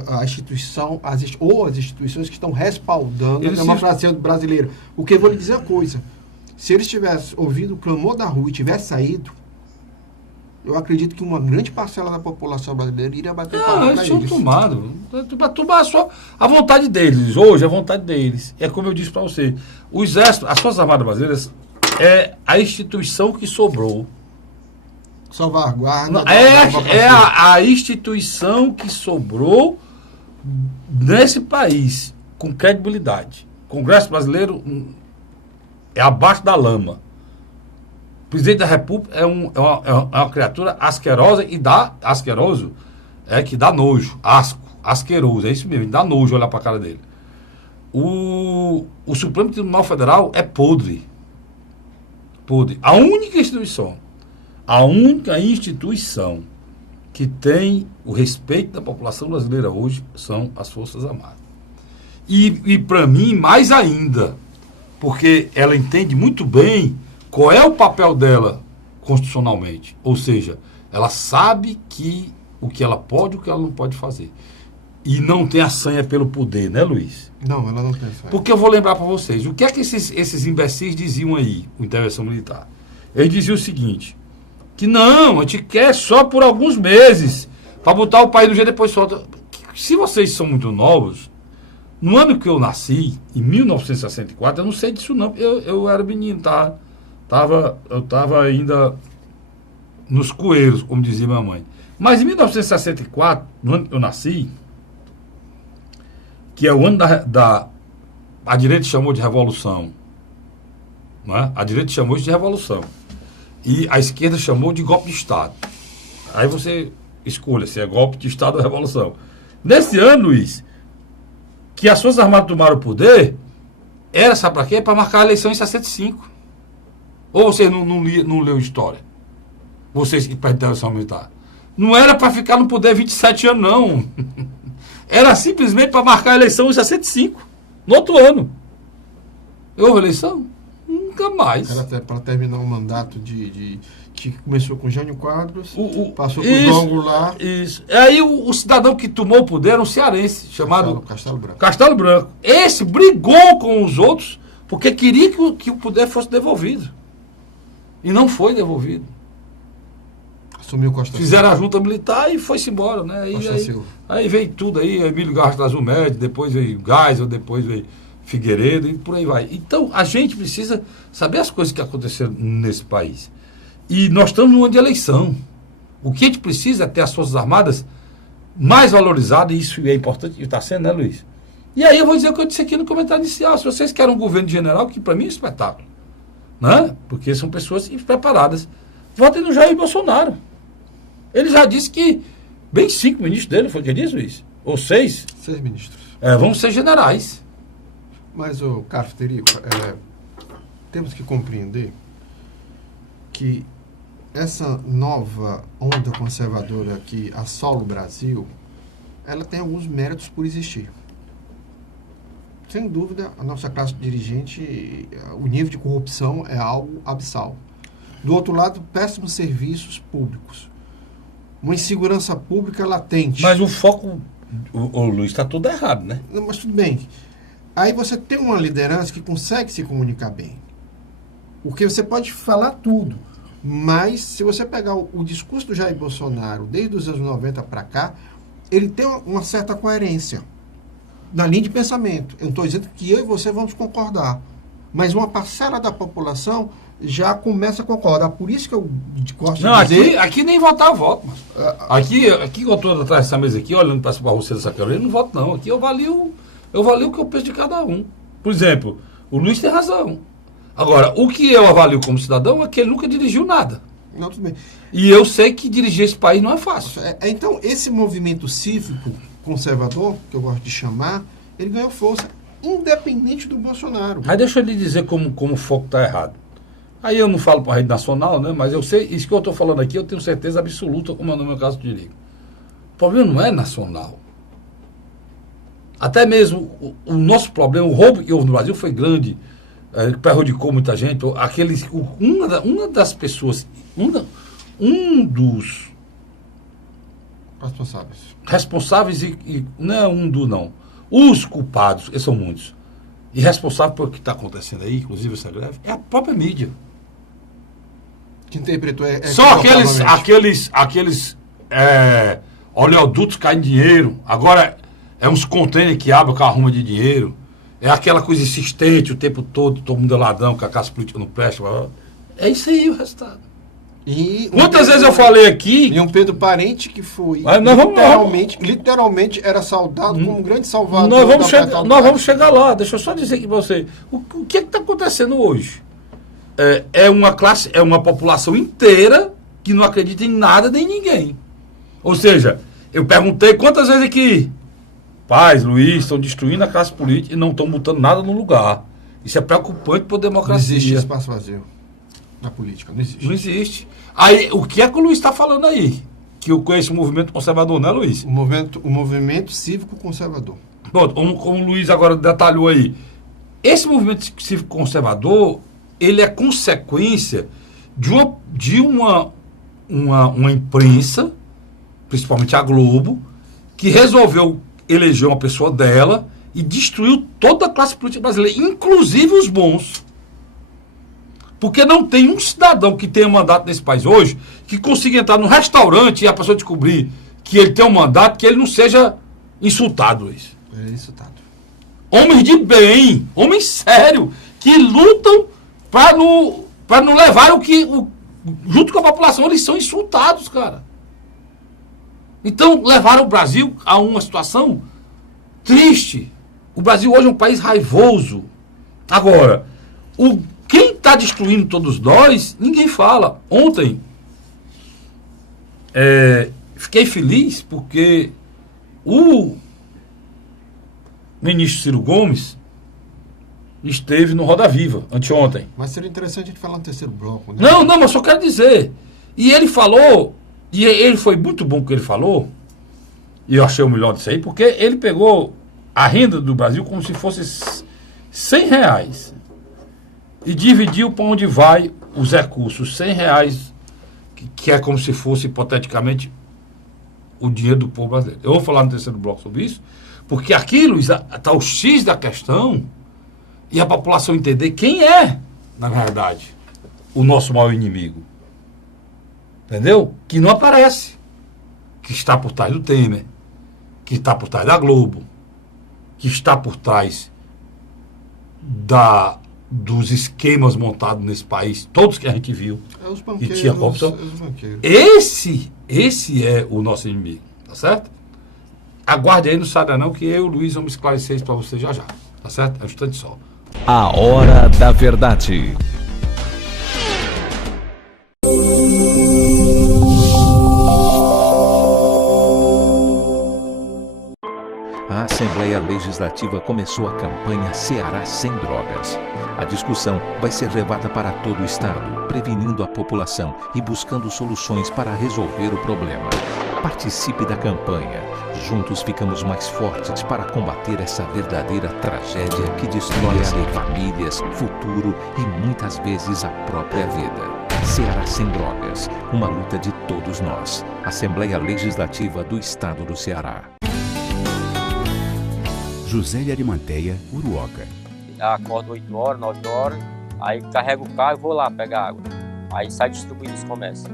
a instituição, as instituições que estão respaldando a democracia brasileira. Porque eu vou lhe dizer uma coisa, se eles tivessem ouvido o clamor da rua e tivessem saído, eu acredito que uma grande parcela da população brasileira iria bater palma para eles. Eles são tomados. Para tomar só a vontade deles. Hoje, a vontade deles. É como eu disse para você. O Exército, as Forças Armadas Brasileiras, é a instituição que sobrou. Salvaguarda. É a instituição que sobrou nesse país, com credibilidade. O Congresso Brasileiro é abaixo da lama. O presidente da República é uma criatura asquerosa e dá asqueroso, que dá nojo, asqueroso, é isso mesmo, dá nojo olhar para a cara dele. O Supremo Tribunal Federal é podre. A única instituição que tem o respeito da população brasileira hoje são as Forças Armadas. E para mim, mais ainda, porque ela entende muito bem qual é o papel dela constitucionalmente. Ou seja, ela sabe o que ela pode e o que ela não pode fazer. E não tem a sanha pelo poder, né, Luiz? Não, ela não tem sanha. Porque eu vou lembrar para vocês, o que é que esses imbecis diziam aí, com intervenção militar? Eles diziam o seguinte, que não, a gente quer só por alguns meses, para botar o país no jeito depois solta. Se vocês são muito novos, no ano que eu nasci, em 1964, eu não sei disso não, eu era menino, tá? Eu estava ainda nos coeiros, como dizia minha mãe. Mas em 1964, no ano que eu nasci, que é o ano a direita chamou de revolução, né? A direita chamou isso de revolução. E a esquerda chamou de golpe de Estado. Aí você escolha se é golpe de Estado ou revolução. Nesse ano, Luiz, que as Forças Armadas tomaram o poder, era, sabe para quê? Para marcar a eleição em 65. Ou você não leu história? Vocês que pedem intervenção militar. Não era para ficar no poder 27 anos, não. Era simplesmente para marcar a eleição em 65. No outro ano. Houve eleição? Nunca mais. Era até para terminar um mandato que começou com Jânio Quadros, passou por João Goulart. Isso. Aí o cidadão que tomou o poder era um cearense, chamado Castelo Branco. Castelo Branco. Esse brigou com os outros porque queria que o poder fosse devolvido. E não foi devolvido. Assumiu Costa Fizeram a junta militar e foi-se embora, né? Aí veio tudo aí, Emílio Garrastazu Médio, depois veio Geisel, depois veio Figueiredo e por aí vai. Então, a gente precisa saber as coisas que aconteceram nesse país. E nós estamos num ano de eleição. O que a gente precisa é ter as Forças Armadas mais valorizadas, e isso é importante, e está sendo, né, Luiz? E aí eu vou dizer o que eu disse aqui no comentário inicial. Se vocês querem um governo de general, que para mim é um espetáculo, né? Porque são pessoas preparadas, votem no Jair Bolsonaro. Ele já disse que, bem 5 ministros dele, foi o que ele disse, Luiz? Ou 6? 6 ministros. Vão ser generais. Mas, Carlos Frederico, temos que compreender que essa nova onda conservadora que assola o Brasil, ela tem alguns méritos por existir. Sem dúvida, a nossa classe dirigente, o nível de corrupção é algo abissal. Do outro lado, péssimos serviços públicos. Uma insegurança pública latente. Mas o foco, o Luiz, está tudo errado, né? Não, mas tudo bem. Aí você tem uma liderança que consegue se comunicar bem. Porque você pode falar tudo. Mas, se você pegar o discurso do Jair Bolsonaro, desde os anos 90 para cá, ele tem uma certa coerência na linha de pensamento. Eu não estou dizendo que eu e você vamos concordar. Mas uma parcela da população já começa a concordar. Por isso que eu gosto de dizer... Aqui nem votar eu voto. Aqui eu estou atrás dessa mesa aqui, olhando para a Rússia dessa Carolina, eu não voto não. Aqui eu avalio o que eu penso de cada um. Por exemplo, o Luiz tem razão. Agora, o que eu avalio como cidadão é que ele nunca dirigiu nada. Não, tudo bem. E eu sei que dirigir esse país não é fácil. Então, esse movimento cívico conservador, que eu gosto de chamar, ele ganhou força, independente do Bolsonaro. Mas deixa eu lhe dizer como o foco está errado. Aí eu não falo para a rede nacional, né? Mas eu sei, isso que eu estou falando aqui, eu tenho certeza absoluta, como é no meu caso de direito. O problema não é nacional. Até mesmo o nosso problema, o roubo que houve no Brasil foi grande, prejudicou muita gente. Uma das pessoas, um dos responsáveis e não é não. Os culpados, eles são muitos, e responsável por o que está acontecendo aí, inclusive essa greve, é a própria mídia. Que interpretou só aqueles oleodutos caem dinheiro. Agora é uns contêineres que abrem com a arruma de dinheiro. É aquela coisa insistente o tempo todo mundo é ladrão, que a classe política não presta. É isso aí o resultado. Quantas vezes eu falei aqui... E um Pedro Parente que foi literalmente era saudado como um grande salvador. Nós vamos chegar lá. Deixa eu só dizer aqui para você. O que está acontecendo hoje? É uma população inteira que não acredita em nada nem em ninguém. Ou seja, eu perguntei quantas vezes aqui, Paz, Luiz, estão destruindo a classe política e não estão botando nada no lugar. Isso é preocupante para a democracia. Não existe espaço vazio na política, não existe. Não existe. Aí, o que é que o Luiz está falando aí? Que eu conheço o movimento conservador, né, Luiz? O movimento cívico conservador. Pronto, como o Luiz agora detalhou aí. Esse movimento cívico conservador, ele é consequência de uma imprensa, principalmente a Globo, que resolveu eleger uma pessoa dela e destruiu toda a classe política brasileira, inclusive os bons. Porque não tem um cidadão que tenha mandato nesse país hoje que consiga entrar num restaurante e a pessoa descobrir que ele tem um mandato, que ele não seja insultado, Luiz. É insultado. Homens de bem, homens sérios, que lutam para não levar junto com a população, eles são insultados, cara. Então, levaram o Brasil a uma situação triste. O Brasil hoje é um país raivoso. Agora, quem está destruindo todos nós, ninguém fala. Ontem, fiquei feliz porque o ministro Ciro Gomes esteve no Roda Viva, anteontem. Mas seria interessante a gente falar no terceiro bloco, né? Não, mas só quero dizer. E ele falou, e ele foi muito bom o que ele falou, e eu achei o melhor disso aí, porque ele pegou a renda do Brasil como se fosse R$100 e dividiu para onde vai os recursos. R$100, que é como se fosse, hipoteticamente, o dinheiro do povo brasileiro. Eu vou falar no terceiro bloco sobre isso, porque aqui, Luiz, está o X da questão e a população entender quem é, na verdade, o nosso maior inimigo. Entendeu? Que não aparece. Que está por trás do Temer, que está por trás da Globo, que está por trás dos esquemas montados nesse país, todos que a gente viu. Os banqueiros, e tinha corrupção. Esse é o nosso inimigo, tá certo? Aguarde aí, não saia não, que eu e o Luiz vamos esclarecer isso para você já, tá certo? É um instante só. A Hora da Verdade. A Assembleia Legislativa começou a campanha Ceará Sem Drogas. A discussão vai ser levada para todo o estado, prevenindo a população e buscando soluções para resolver o problema. Participe da campanha. Juntos ficamos mais fortes para combater essa verdadeira tragédia que destrói famílias, futuro e muitas vezes a própria vida. Ceará Sem Drogas, uma luta de todos nós. Assembleia Legislativa do Estado do Ceará. José de Arimanteia, Uruoca. Acordo 8 horas, 9 horas, aí carrego o carro e vou lá pegar água. Aí sai distribuindo os comércios.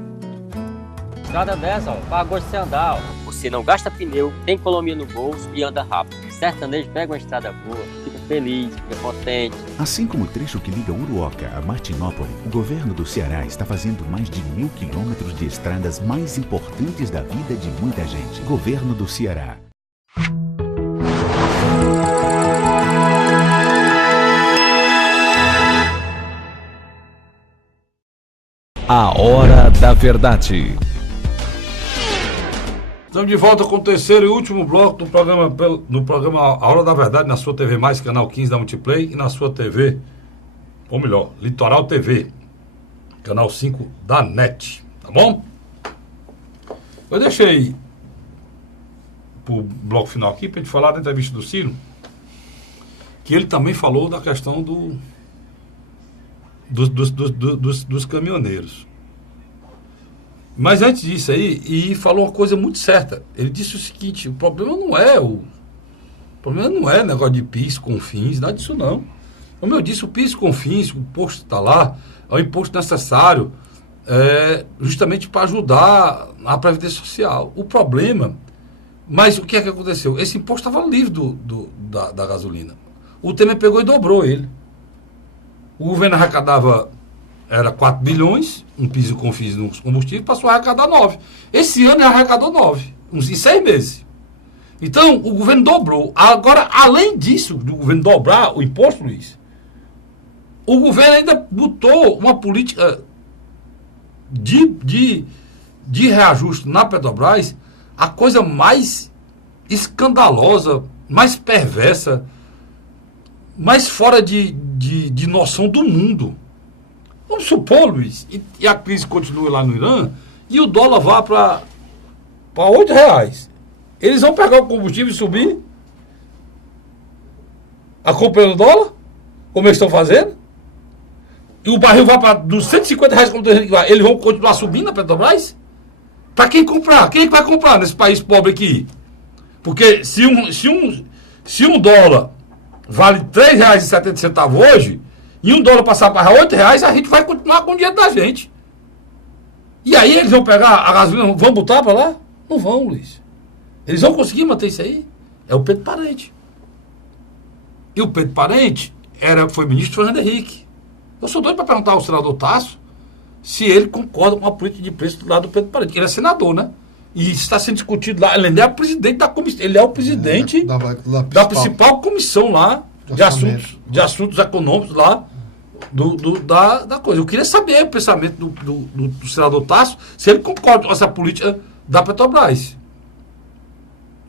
Estrada dessa, ó, para gosto de você andar, ó. Você não gasta pneu, tem economia no bolso e anda rápido. Sertanejo pega uma estrada boa, fica feliz, fica contente. Assim como o trecho que liga Uruoca a Martinópole, o governo do Ceará está fazendo mais de 1.000 quilômetros de estradas mais importantes da vida de muita gente. Governo do Ceará. A Hora da Verdade. Estamos de volta com o terceiro e último bloco do programa A Hora da Verdade, na sua TV+, canal 15 da Multiplay, e na sua TV, ou melhor, Litoral TV. canal 5 da NET, tá bom? Eu deixei pro bloco final aqui pra gente falar da entrevista do Ciro, que ele também falou da questão dos caminhoneiros. Mas antes disso aí, e falou uma coisa muito certa. Ele disse o seguinte: o problema não é negócio de PIS, CONFINS, nada disso não. Como eu disse, o PIS, CONFINS, o imposto está lá, é um imposto necessário justamente para ajudar a Previdência Social. O problema, mas o que é que aconteceu? Esse imposto estava livre da gasolina. O Temer pegou e dobrou ele. O governo arrecadava, era 4 bilhões, um PIS e CONFINS nos combustíveis, passou a arrecadar 9. Esse ano ele arrecadou 9, em 6 meses. Então, o governo dobrou. Agora, além disso, do governo dobrar o imposto, Luiz, o governo ainda botou uma política de reajuste na Petrobras, a coisa mais escandalosa, mais perversa, mais fora de noção do mundo. Vamos supor, Luiz, e a crise continue lá no Irã, e o dólar vá para R$8. Eles vão pegar o combustível e subir a compra do dólar, como eles estão fazendo, e o barril vai para R$250, como eles vão continuar subindo a Petrobras? Para quem comprar? Quem é que vai comprar nesse país pobre aqui? Porque se um dólar vale R$3,70 hoje, e um dólar passar para R$8, a gente vai continuar com o dinheiro da gente. E aí eles vão pegar a gasolina, vão botar para lá? Não vão, Luiz. Eles vão conseguir manter isso aí? É o Pedro Parente. E o Pedro Parente foi ministro Fernando Henrique. Eu sou doido para perguntar ao senador Tasso se ele concorda com a política de preço do lado do Pedro Parente. Ele é senador, né? E está sendo discutido lá. Ele é o presidente da comissão. Ele é o presidente da principal comissão lá de assuntos econômicos lá da coisa. Eu queria saber o pensamento do senador Tasso, se ele concorda com essa política da Petrobras.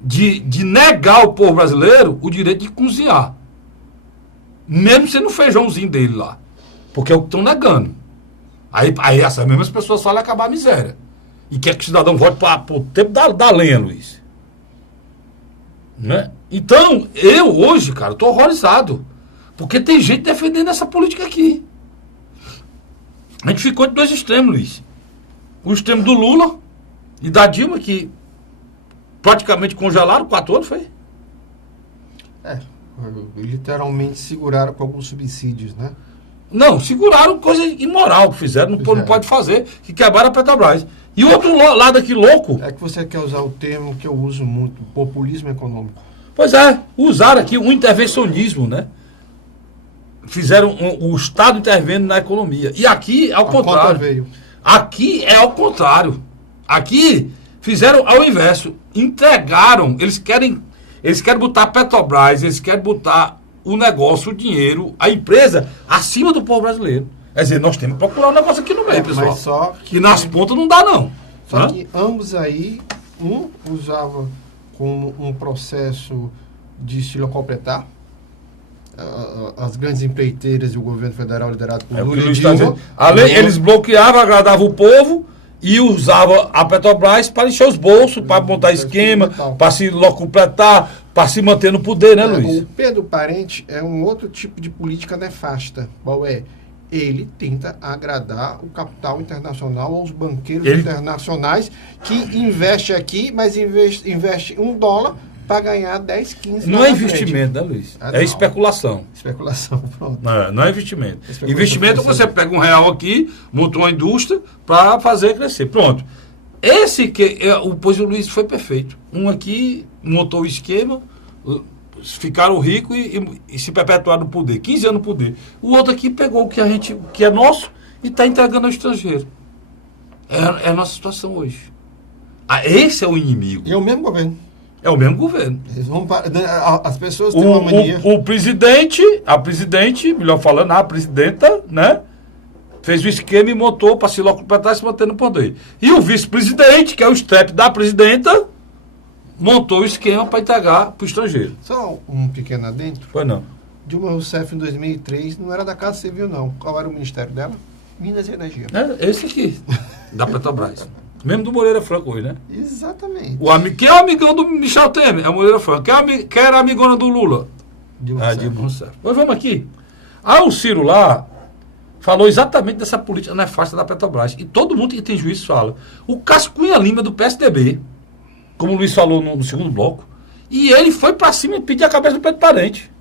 De negar ao povo brasileiro o direito de cozinhar. Mesmo sendo o feijãozinho dele lá. Porque é o que estão negando. Aí essas mesmas pessoas falam acabar a miséria. E quer que o cidadão vote para o tempo da lenha, Luiz. Né? Então, eu hoje, cara, estou horrorizado. Porque tem gente defendendo essa política aqui. A gente ficou de dois extremos, Luiz. O extremo do Lula e da Dilma, que praticamente congelaram 4 anos, foi? Literalmente seguraram com alguns subsídios, né? Não, seguraram coisa imoral que fizeram, não pode fazer, que quebraram a Petrobras. E o outro lado aqui louco... É que você quer usar o termo que eu uso muito, populismo econômico. Pois é, usaram aqui um intervencionismo, né? Fizeram o Estado intervendo na economia. E aqui é ao contrário. Aqui é ao contrário. Aqui fizeram ao inverso. Entregaram, eles querem botar a Petrobras, eles querem botar o negócio, o dinheiro, a empresa acima do povo brasileiro. Quer dizer, nós temos que procurar um negócio aqui no meio, pessoal. Mas só que nas pontas não dá, não. Só que ambos aí, um usava como um processo de se locupletar, as grandes empreiteiras e o governo federal liderado por Lula e Dilma. Além, eles bloqueavam, agradavam o povo e usavam a Petrobras para encher os bolsos, para montar esquema, para se locupletar, para se manter no poder, né, Luiz? O Pedro Parente é um outro tipo de política nefasta. Qual é? Ele tenta agradar o capital internacional, aos banqueiros internacionais que investe aqui, mas investe $1 para ganhar 10, 15. Não é investimento, né, Luiz? É especulação. Especulação, pronto. Não é investimento. Investimento é você pega R$1 aqui, monta uma indústria para fazer crescer. Pronto. Pois o Luiz foi perfeito. Um aqui montou o esquema, ficaram ricos e se perpetuaram no poder. 15 anos no poder. O outro aqui pegou o que é nosso e está entregando ao estrangeiro. É a nossa situação hoje. Esse é o inimigo. E é o mesmo governo. É o mesmo governo. As pessoas têm uma mania. A presidente, melhor falando, a presidenta, né? Fez o esquema e montou para se locupletar e se manter no poder. E o vice-presidente, que é o step da presidenta, montou o esquema para entregar para o estrangeiro. Só um pequeno adentro. Pois não. Dilma Rousseff, em 2003, não era da Casa Civil, não. Qual era o ministério dela? Minas e Energia. É esse aqui, da Petrobras. Mesmo do Moreira Franco hoje, né? Exatamente. Quem é o amigão do Michel Temer? É o Moreira Franco. Quem era a amigona do Lula? Dilma Rousseff. Dilma Rousseff. Pois vamos aqui. O Ciro lá falou exatamente dessa política nefasta da Petrobras. E todo mundo que tem juízo fala. O Cássio Cunha Lima, do PSDB, como o Luiz falou no segundo bloco, e ele foi pra cima e pediu a cabeça do Pedro Parente.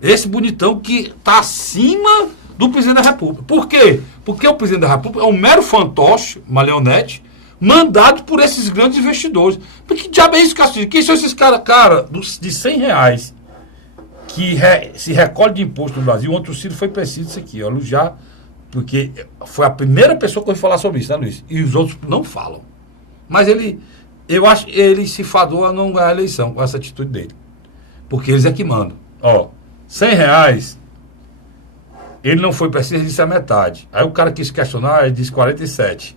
Esse bonitão que tá acima do presidente da República. Por quê? Porque o presidente da República é um mero fantoche, marionete, mandado por esses grandes investidores. Por que diabo é isso, Cássio? Quem são esses caras? Cara, de R$100 que se recolhe de imposto no Brasil. Ontem o Ciro foi preciso isso aqui, ó, já, porque foi a primeira pessoa que eu ouvi falar sobre isso, né, Luiz? E os outros não falam. Mas eu acho que ele se fadou a não ganhar a eleição com essa atitude dele. Porque eles é que mandam. Ó, R$100, ele não foi preciso, ele disse a metade. Aí o cara quis questionar, ele disse 47.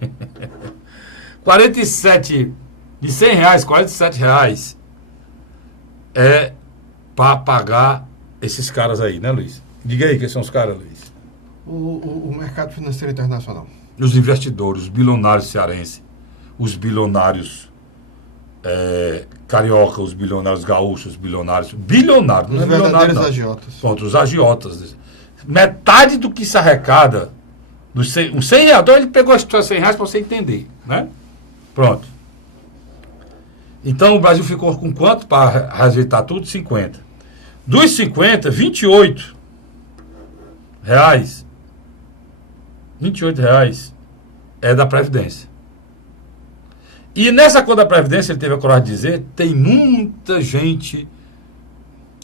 47 de R$100, R$47 é para pagar esses caras aí, né, Luiz? Diga aí quem são os caras, Luiz. O mercado financeiro internacional. Os investidores, os bilionários cearenses, os bilionários carioca, os bilionários gaúchos, os bilionários, Os não é bilionário, verdadeiros não. agiotas. Pronto, os agiotas. Metade do que se arrecada, dos R$100, então ele pegou a história de R$100 para você entender, né? Pronto. Então o Brasil ficou com quanto para rejeitar tudo? 50. Dos 50, R$28. 28 reais é da Previdência. E nessa conta da Previdência, ele teve a coragem de dizer, tem muita gente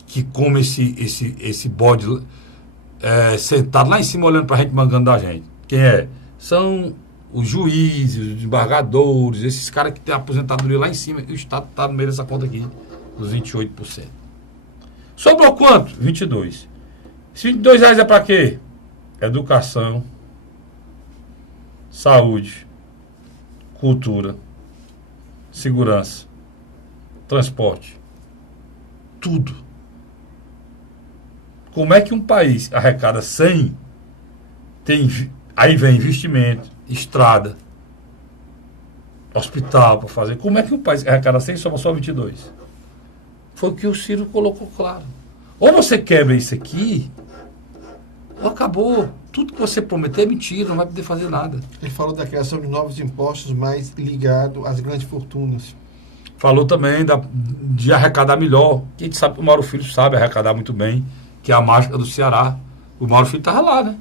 que come esse bode sentado lá em cima olhando para a gente, mangando da gente. Quem é? São os juízes, os embargadores, esses caras que têm aposentadoria lá em cima, e o Estado está no meio dessa conta aqui, dos 28%. Sobrou quanto? 22. Esses R$22 é para quê? Educação, saúde, cultura, segurança, transporte, tudo. Como é que um país arrecada 100, aí vem investimento, estrada, hospital para fazer. Como é que um país arrecada 100 e soma só 22? Foi o que o Ciro colocou claro. Ou você quebra isso aqui, ou acabou. Tudo que você prometer é mentira, não vai poder fazer nada. Ele falou da criação de novos impostos mais ligado às grandes fortunas. Falou também de arrecadar melhor. Quem sabe, o Mauro Filho sabe arrecadar muito bem, que é a mágica do Ceará. O Mauro Filho estava lá, né?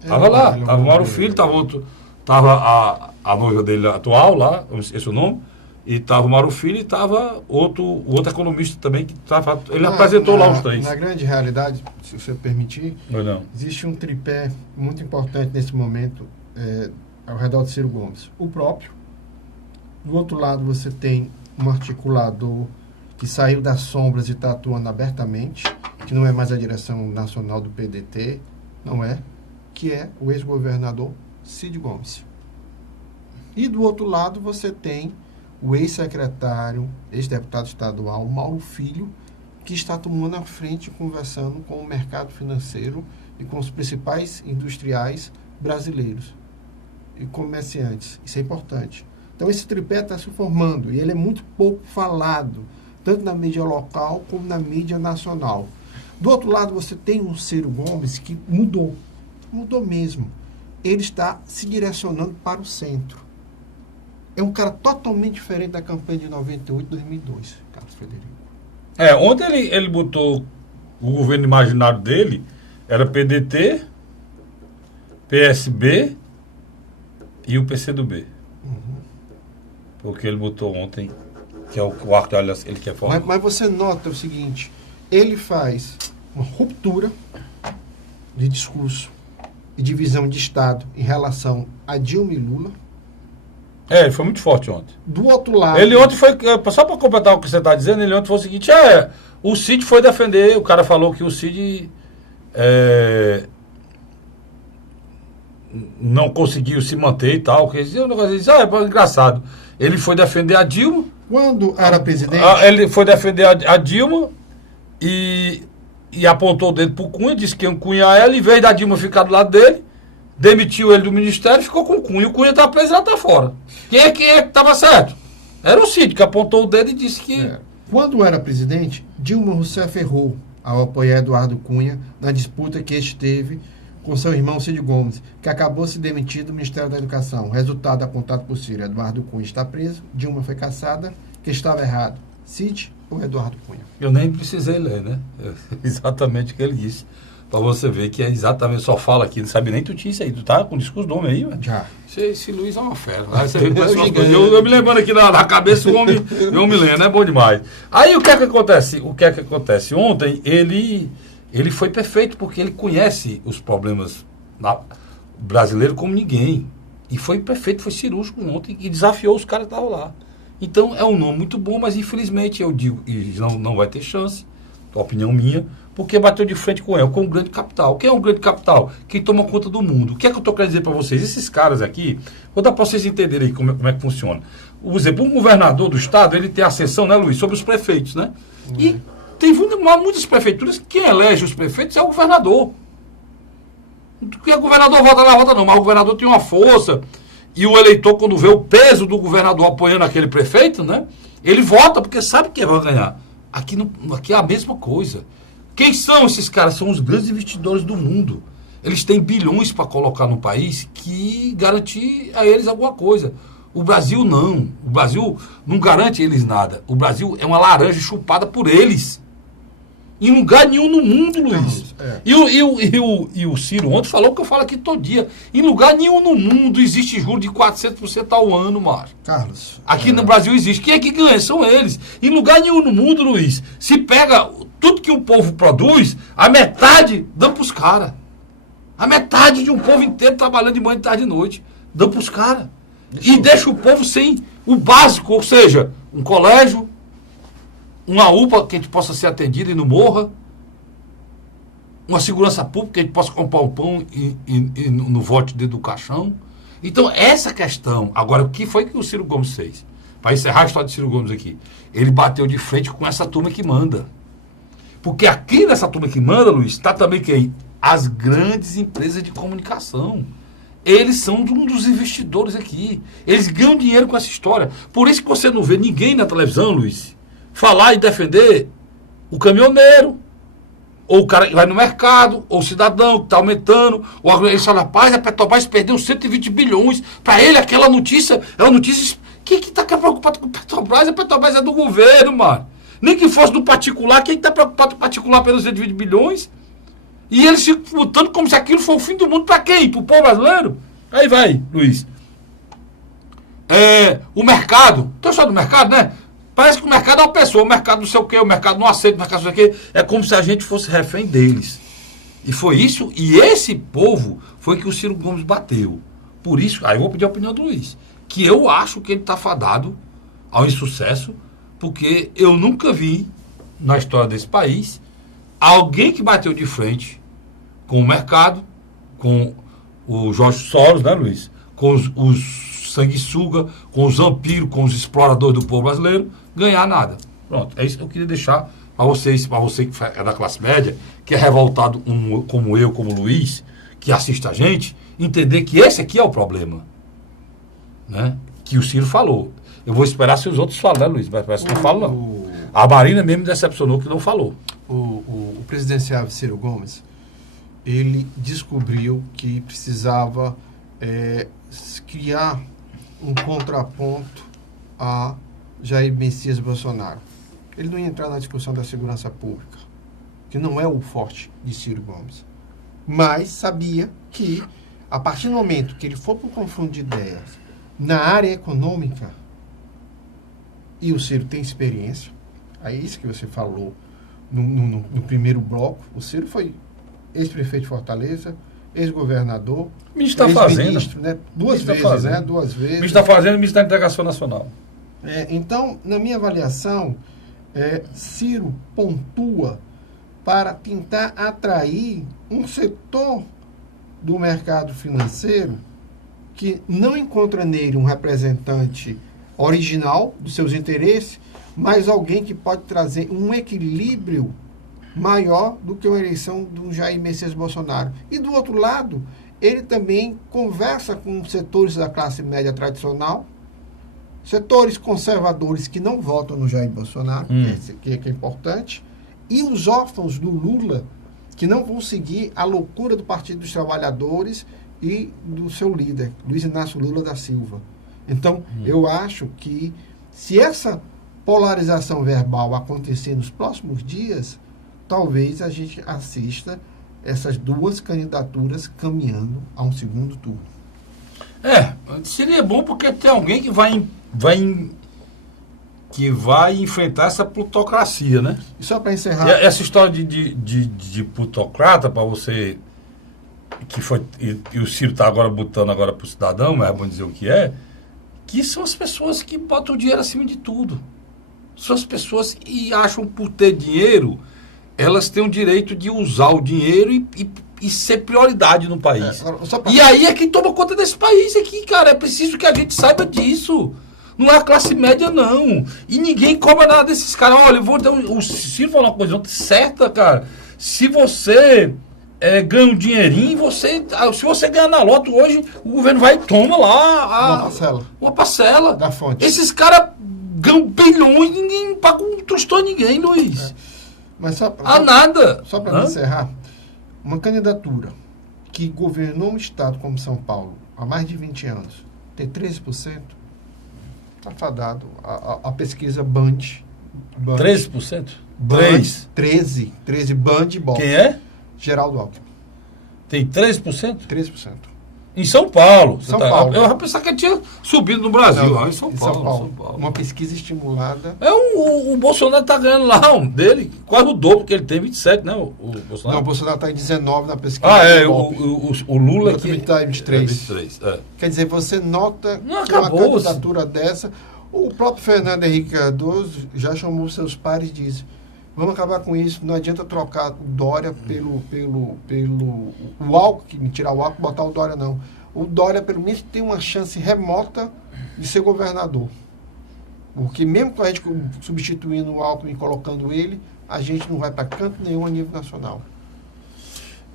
Estava lá. Estava o Mauro Filho, estava a noiva dele atual lá, não esqueci o nome, e estava o Mauro Filho e estava o outro economista também, que estava. Ele apresentou lá os três. Na grande realidade, se você permitir, existe um tripé muito importante nesse momento ao redor de Ciro Gomes. O próprio. Do outro lado, você tem um articulador que saiu das sombras e está atuando abertamente, que não é mais a direção nacional do PDT, não é, que é o ex-governador Cid Gomes. E do outro lado, você tem o ex-secretário, ex-deputado estadual, Mauro Filho, que está tomando a frente, conversando com o mercado financeiro e com os principais industriais brasileiros e comerciantes. Isso é importante. Então, esse tripé está se formando e ele é muito pouco falado, tanto na mídia local como na mídia nacional. Do outro lado, você tem um Ciro Gomes que mudou mesmo. Ele está se direcionando para o centro. É um cara totalmente diferente da campanha de 98, 2002, Carlos Frederico. Ontem ele botou o governo imaginário dele, era PDT, PSB e o PCdoB. Porque ele botou ontem, que é o arco de aliança, ele quer falar. Mas você nota o seguinte, ele faz uma ruptura de discurso e de visão de Estado em relação a Dilma e Lula. Ele foi muito forte ontem. Do outro lado... Ele ontem foi, só para completar o que você está dizendo, ele ontem foi o seguinte, o Cid foi defender, o cara falou que o Cid não conseguiu se manter e tal, que um negócio engraçado. Ele foi defender a Dilma. Quando era presidente... Ele foi defender a Dilma e apontou o dedo pro Cunha, disse que ia Cunha ela, em vez da Dilma ficar do lado dele, demitiu ele do ministério e ficou com o Cunha. O Cunha está preso e ela está fora. Quem é que estava certo? Era o Cid, que apontou o dedo e disse que... Quando era presidente, Dilma Rousseff errou ao apoiar Eduardo Cunha na disputa que este teve com seu irmão Cid Gomes, que acabou se demitindo do Ministério da Educação. Resultado apontado por Ciro: Eduardo Cunha está preso, Dilma foi cassada, que estava errado, Cid ou Eduardo Cunha? Eu nem precisei ler, né? Exatamente o que ele disse. Para você ver que é exatamente, só fala aqui, não sabe nem tu tinha isso aí. Tu tá com o discurso do homem aí, velho? Já. Esse Luiz é uma fera. Eu me lembrando aqui na cabeça, o homem lembra, é bom demais. Aí o que é que acontece? Ontem ele foi perfeito, porque ele conhece os problemas brasileiros como ninguém. E foi perfeito, foi cirúrgico ontem e desafiou os caras que estavam lá. Então é um nome muito bom, mas infelizmente eu digo, e não vai ter chance, opinião minha, porque bateu de frente com ele, com um grande capital. Quem é um grande capital? Quem toma conta do mundo. O que é que eu estou querendo dizer para vocês? Esses caras aqui, vou dar para vocês entenderem aí como é que funciona. Por exemplo, um governador do estado, ele tem ascensão, né, Luiz, sobre os prefeitos, né? E tem muitas prefeituras que quem elege os prefeitos é o governador. Porque o governador vota lá, vota não, mas o governador tem uma força, e o eleitor, quando vê o peso do governador apoiando aquele prefeito, né, ele vota, porque sabe que vai ganhar. Aqui é a mesma coisa. Quem são esses caras? São os grandes investidores do mundo. Eles têm bilhões para colocar no país que garantir a eles alguma coisa. O Brasil não. O Brasil não garante a eles nada. O Brasil é uma laranja chupada por eles. Em lugar nenhum no mundo, Luiz. E o Ciro ontem falou o que eu falo aqui todo dia. Em lugar nenhum no mundo existe juros de 400% ao ano, Mário. Carlos. Aqui no Brasil existe. Quem é que ganha? São eles. Em lugar nenhum no mundo, Luiz, se pega tudo que o povo produz, a metade dá para os caras. A metade de um povo inteiro trabalhando de manhã, de tarde e de noite. Dá para os caras. E deixa o povo sem o básico, ou seja, um colégio, uma UPA que a gente possa ser atendido e não morra, uma segurança pública que a gente possa comprar um pão e no vote dentro do caixão. Então, essa questão. Agora, o que foi que o Ciro Gomes fez? Para encerrar a história de Ciro Gomes aqui. Ele bateu de frente com essa turma que manda. Porque aqui nessa turma que manda, Luiz, está também quem? As grandes empresas de comunicação. Eles são um dos investidores aqui. Eles ganham dinheiro com essa história. Por isso que você não vê ninguém na televisão, Luiz, falar e defender o caminhoneiro, ou o cara que vai no mercado, ou o cidadão que está aumentando, ou ele fala, rapaz, a Petrobras perdeu 120 bilhões. Para ele, aquela notícia é uma notícia. Quem que está preocupado com a Petrobras? A Petrobras é do governo, mano. Nem que fosse do particular, quem está preocupado com o particular pelos 120 bilhões? E eles ficam lutando como se aquilo fosse o fim do mundo para quem? Para o povo brasileiro? Aí vai, Luiz. O mercado. Então, só do mercado, né? Parece que o mercado é uma pessoa, o mercado não sei o quê, o mercado não aceita, o mercado não sei o quê. É como se a gente fosse refém deles. E foi isso, e esse povo foi que o Ciro Gomes bateu. Por isso, aí eu vou pedir a opinião do Luiz, que eu acho que ele está fadado ao insucesso, porque eu nunca vi, na história desse país, alguém que bateu de frente com o mercado, com o Jorge Soros, né, Luiz? Com os sanguessuga, com os vampiros, com os exploradores do povo brasileiro, ganhar nada. Pronto, é isso que eu queria deixar para vocês, para você que é da classe média, que é revoltado como eu, como o Luiz, que assiste a gente, entender que esse aqui é o problema. Né? Que o Ciro falou. Eu vou esperar se os outros falam, né, Luiz? Mas parece que não falam, não. A Marina mesmo decepcionou que não falou. O presidenciável Ciro Gomes, ele descobriu que precisava criar um contraponto a Jair Messias Bolsonaro. Ele não ia entrar na discussão da segurança pública, que não é o forte de Ciro Gomes. Mas sabia que, a partir do momento que ele for para o confronto de ideias na área econômica, e o Ciro tem experiência, é isso que você falou no primeiro bloco, o Ciro foi ex-prefeito de Fortaleza, ex-governador, ministro da Fazenda, ex-ministro, né? Duas vezes. Ministro da Fazenda e ministro da Integração Nacional. Então, na minha avaliação, Ciro pontua para tentar atrair um setor do mercado financeiro que não encontra nele um representante original dos seus interesses, mas alguém que pode trazer um equilíbrio maior do que uma eleição do Jair Messias Bolsonaro. E do outro lado, ele também conversa com setores da classe média tradicional, setores conservadores que não votam no Jair Bolsonaro, que é importante, e os órfãos do Lula, que não vão seguir a loucura do Partido dos Trabalhadores e do seu líder, Luiz Inácio Lula da Silva. Então, eu acho que se essa polarização verbal acontecer nos próximos dias, talvez a gente assista essas duas candidaturas caminhando a um segundo turno. Seria bom porque tem alguém que vai enfrentar essa plutocracia, né? E só para encerrar... E essa história de plutocrata, para você... que foi e o Ciro está agora botando agora para o cidadão, mas é bom dizer o que são as pessoas que botam o dinheiro acima de tudo. São as pessoas que acham por ter dinheiro, elas têm o direito de usar o dinheiro e ser prioridade no país. E aí é quem toma conta desse país aqui, cara. É preciso que a gente saiba disso. Não é a classe média, não. E ninguém cobra nada desses caras. Olha, eu vou dar o Ciro falou uma coisa certa, cara. Se você ganha um dinheirinho, se você ganhar na loto hoje, o governo vai e toma lá uma parcela da fonte. Esses caras ganham bilhões e ninguém paga um tostão a ninguém, Luiz. Mas nada. Só para encerrar, uma candidatura que governou um estado como São Paulo há mais de 20 anos, ter 13%, está fadado. A pesquisa Band. 13%? Band, 13 Band e Bob. Quem é? Geraldo Alckmin. Tem 13%? 13%. Em São Paulo. São Paulo. Eu ia pensar que ele tinha subido no Brasil. Não, em São Paulo. Uma pesquisa estimulada. O Bolsonaro está ganhando lá dele, quase o dobro que ele tem, 27, né? O Bolsonaro. Não, o Bolsonaro está em 19 na pesquisa. O Lula que está em 23. 23 Quer dizer, você nota não que uma acabou, candidatura dessa... O próprio Fernando Henrique Cardoso já chamou seus pares e disse: vamos acabar com isso, não adianta trocar o Dória o Alckmin, tirar o Alckmin e botar o Dória, não. O Dória, pelo menos, tem uma chance remota de ser governador. Porque mesmo com a gente substituindo o Alckmin e colocando ele, a gente não vai para canto nenhum a nível nacional.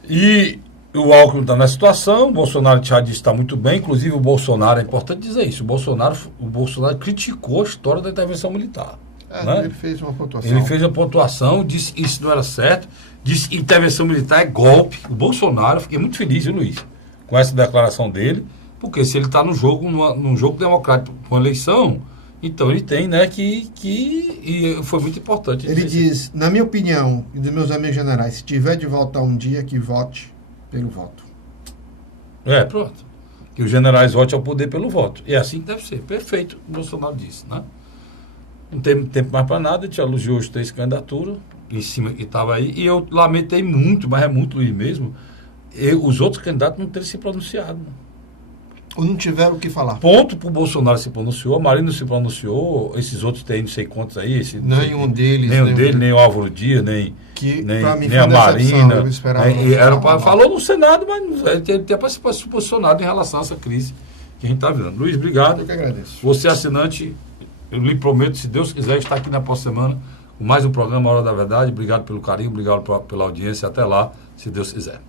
E o Alckmin está na situação, o Bolsonaro já disse que está muito bem, inclusive o Bolsonaro, é importante dizer isso, o Bolsonaro criticou a história da intervenção militar. Né? Ele fez uma pontuação. Ele fez uma pontuação, disse que isso não era certo, disse que intervenção militar é golpe. O Bolsonaro, fiquei muito feliz, viu, Luiz, com essa declaração dele, porque se ele está num jogo democrático com eleição, então ele tem, né, e foi muito importante. Ele diz, na minha opinião, e dos meus amigos generais, se tiver de votar um dia, que vote pelo voto. Pronto. Que os generais votem ao poder pelo voto. E é assim que deve ser. Perfeito, o Bolsonaro disse, né? Não tem tempo mais para nada, a gente elogiou as 3 candidaturas em cima que estava aí, e eu lamentei muito, mas é muito, Luiz, mesmo, os outros candidatos não terem se pronunciado. Ou não tiveram o que falar. Ponto para o Bolsonaro se pronunciou, a Marina se pronunciou, esses outros tem não sei quantos aí. Nenhum deles. Nem o Álvaro Dias, nem a Marina. Falou no Senado, mas ele tem até para se posicionar em relação a essa crise que a gente está vendo. Luiz, obrigado. Eu que agradeço. Você, assinante, eu lhe prometo, se Deus quiser, estar aqui na próxima semana com mais um programa Hora da Verdade. Obrigado pelo carinho, obrigado pela audiência. Até lá, se Deus quiser.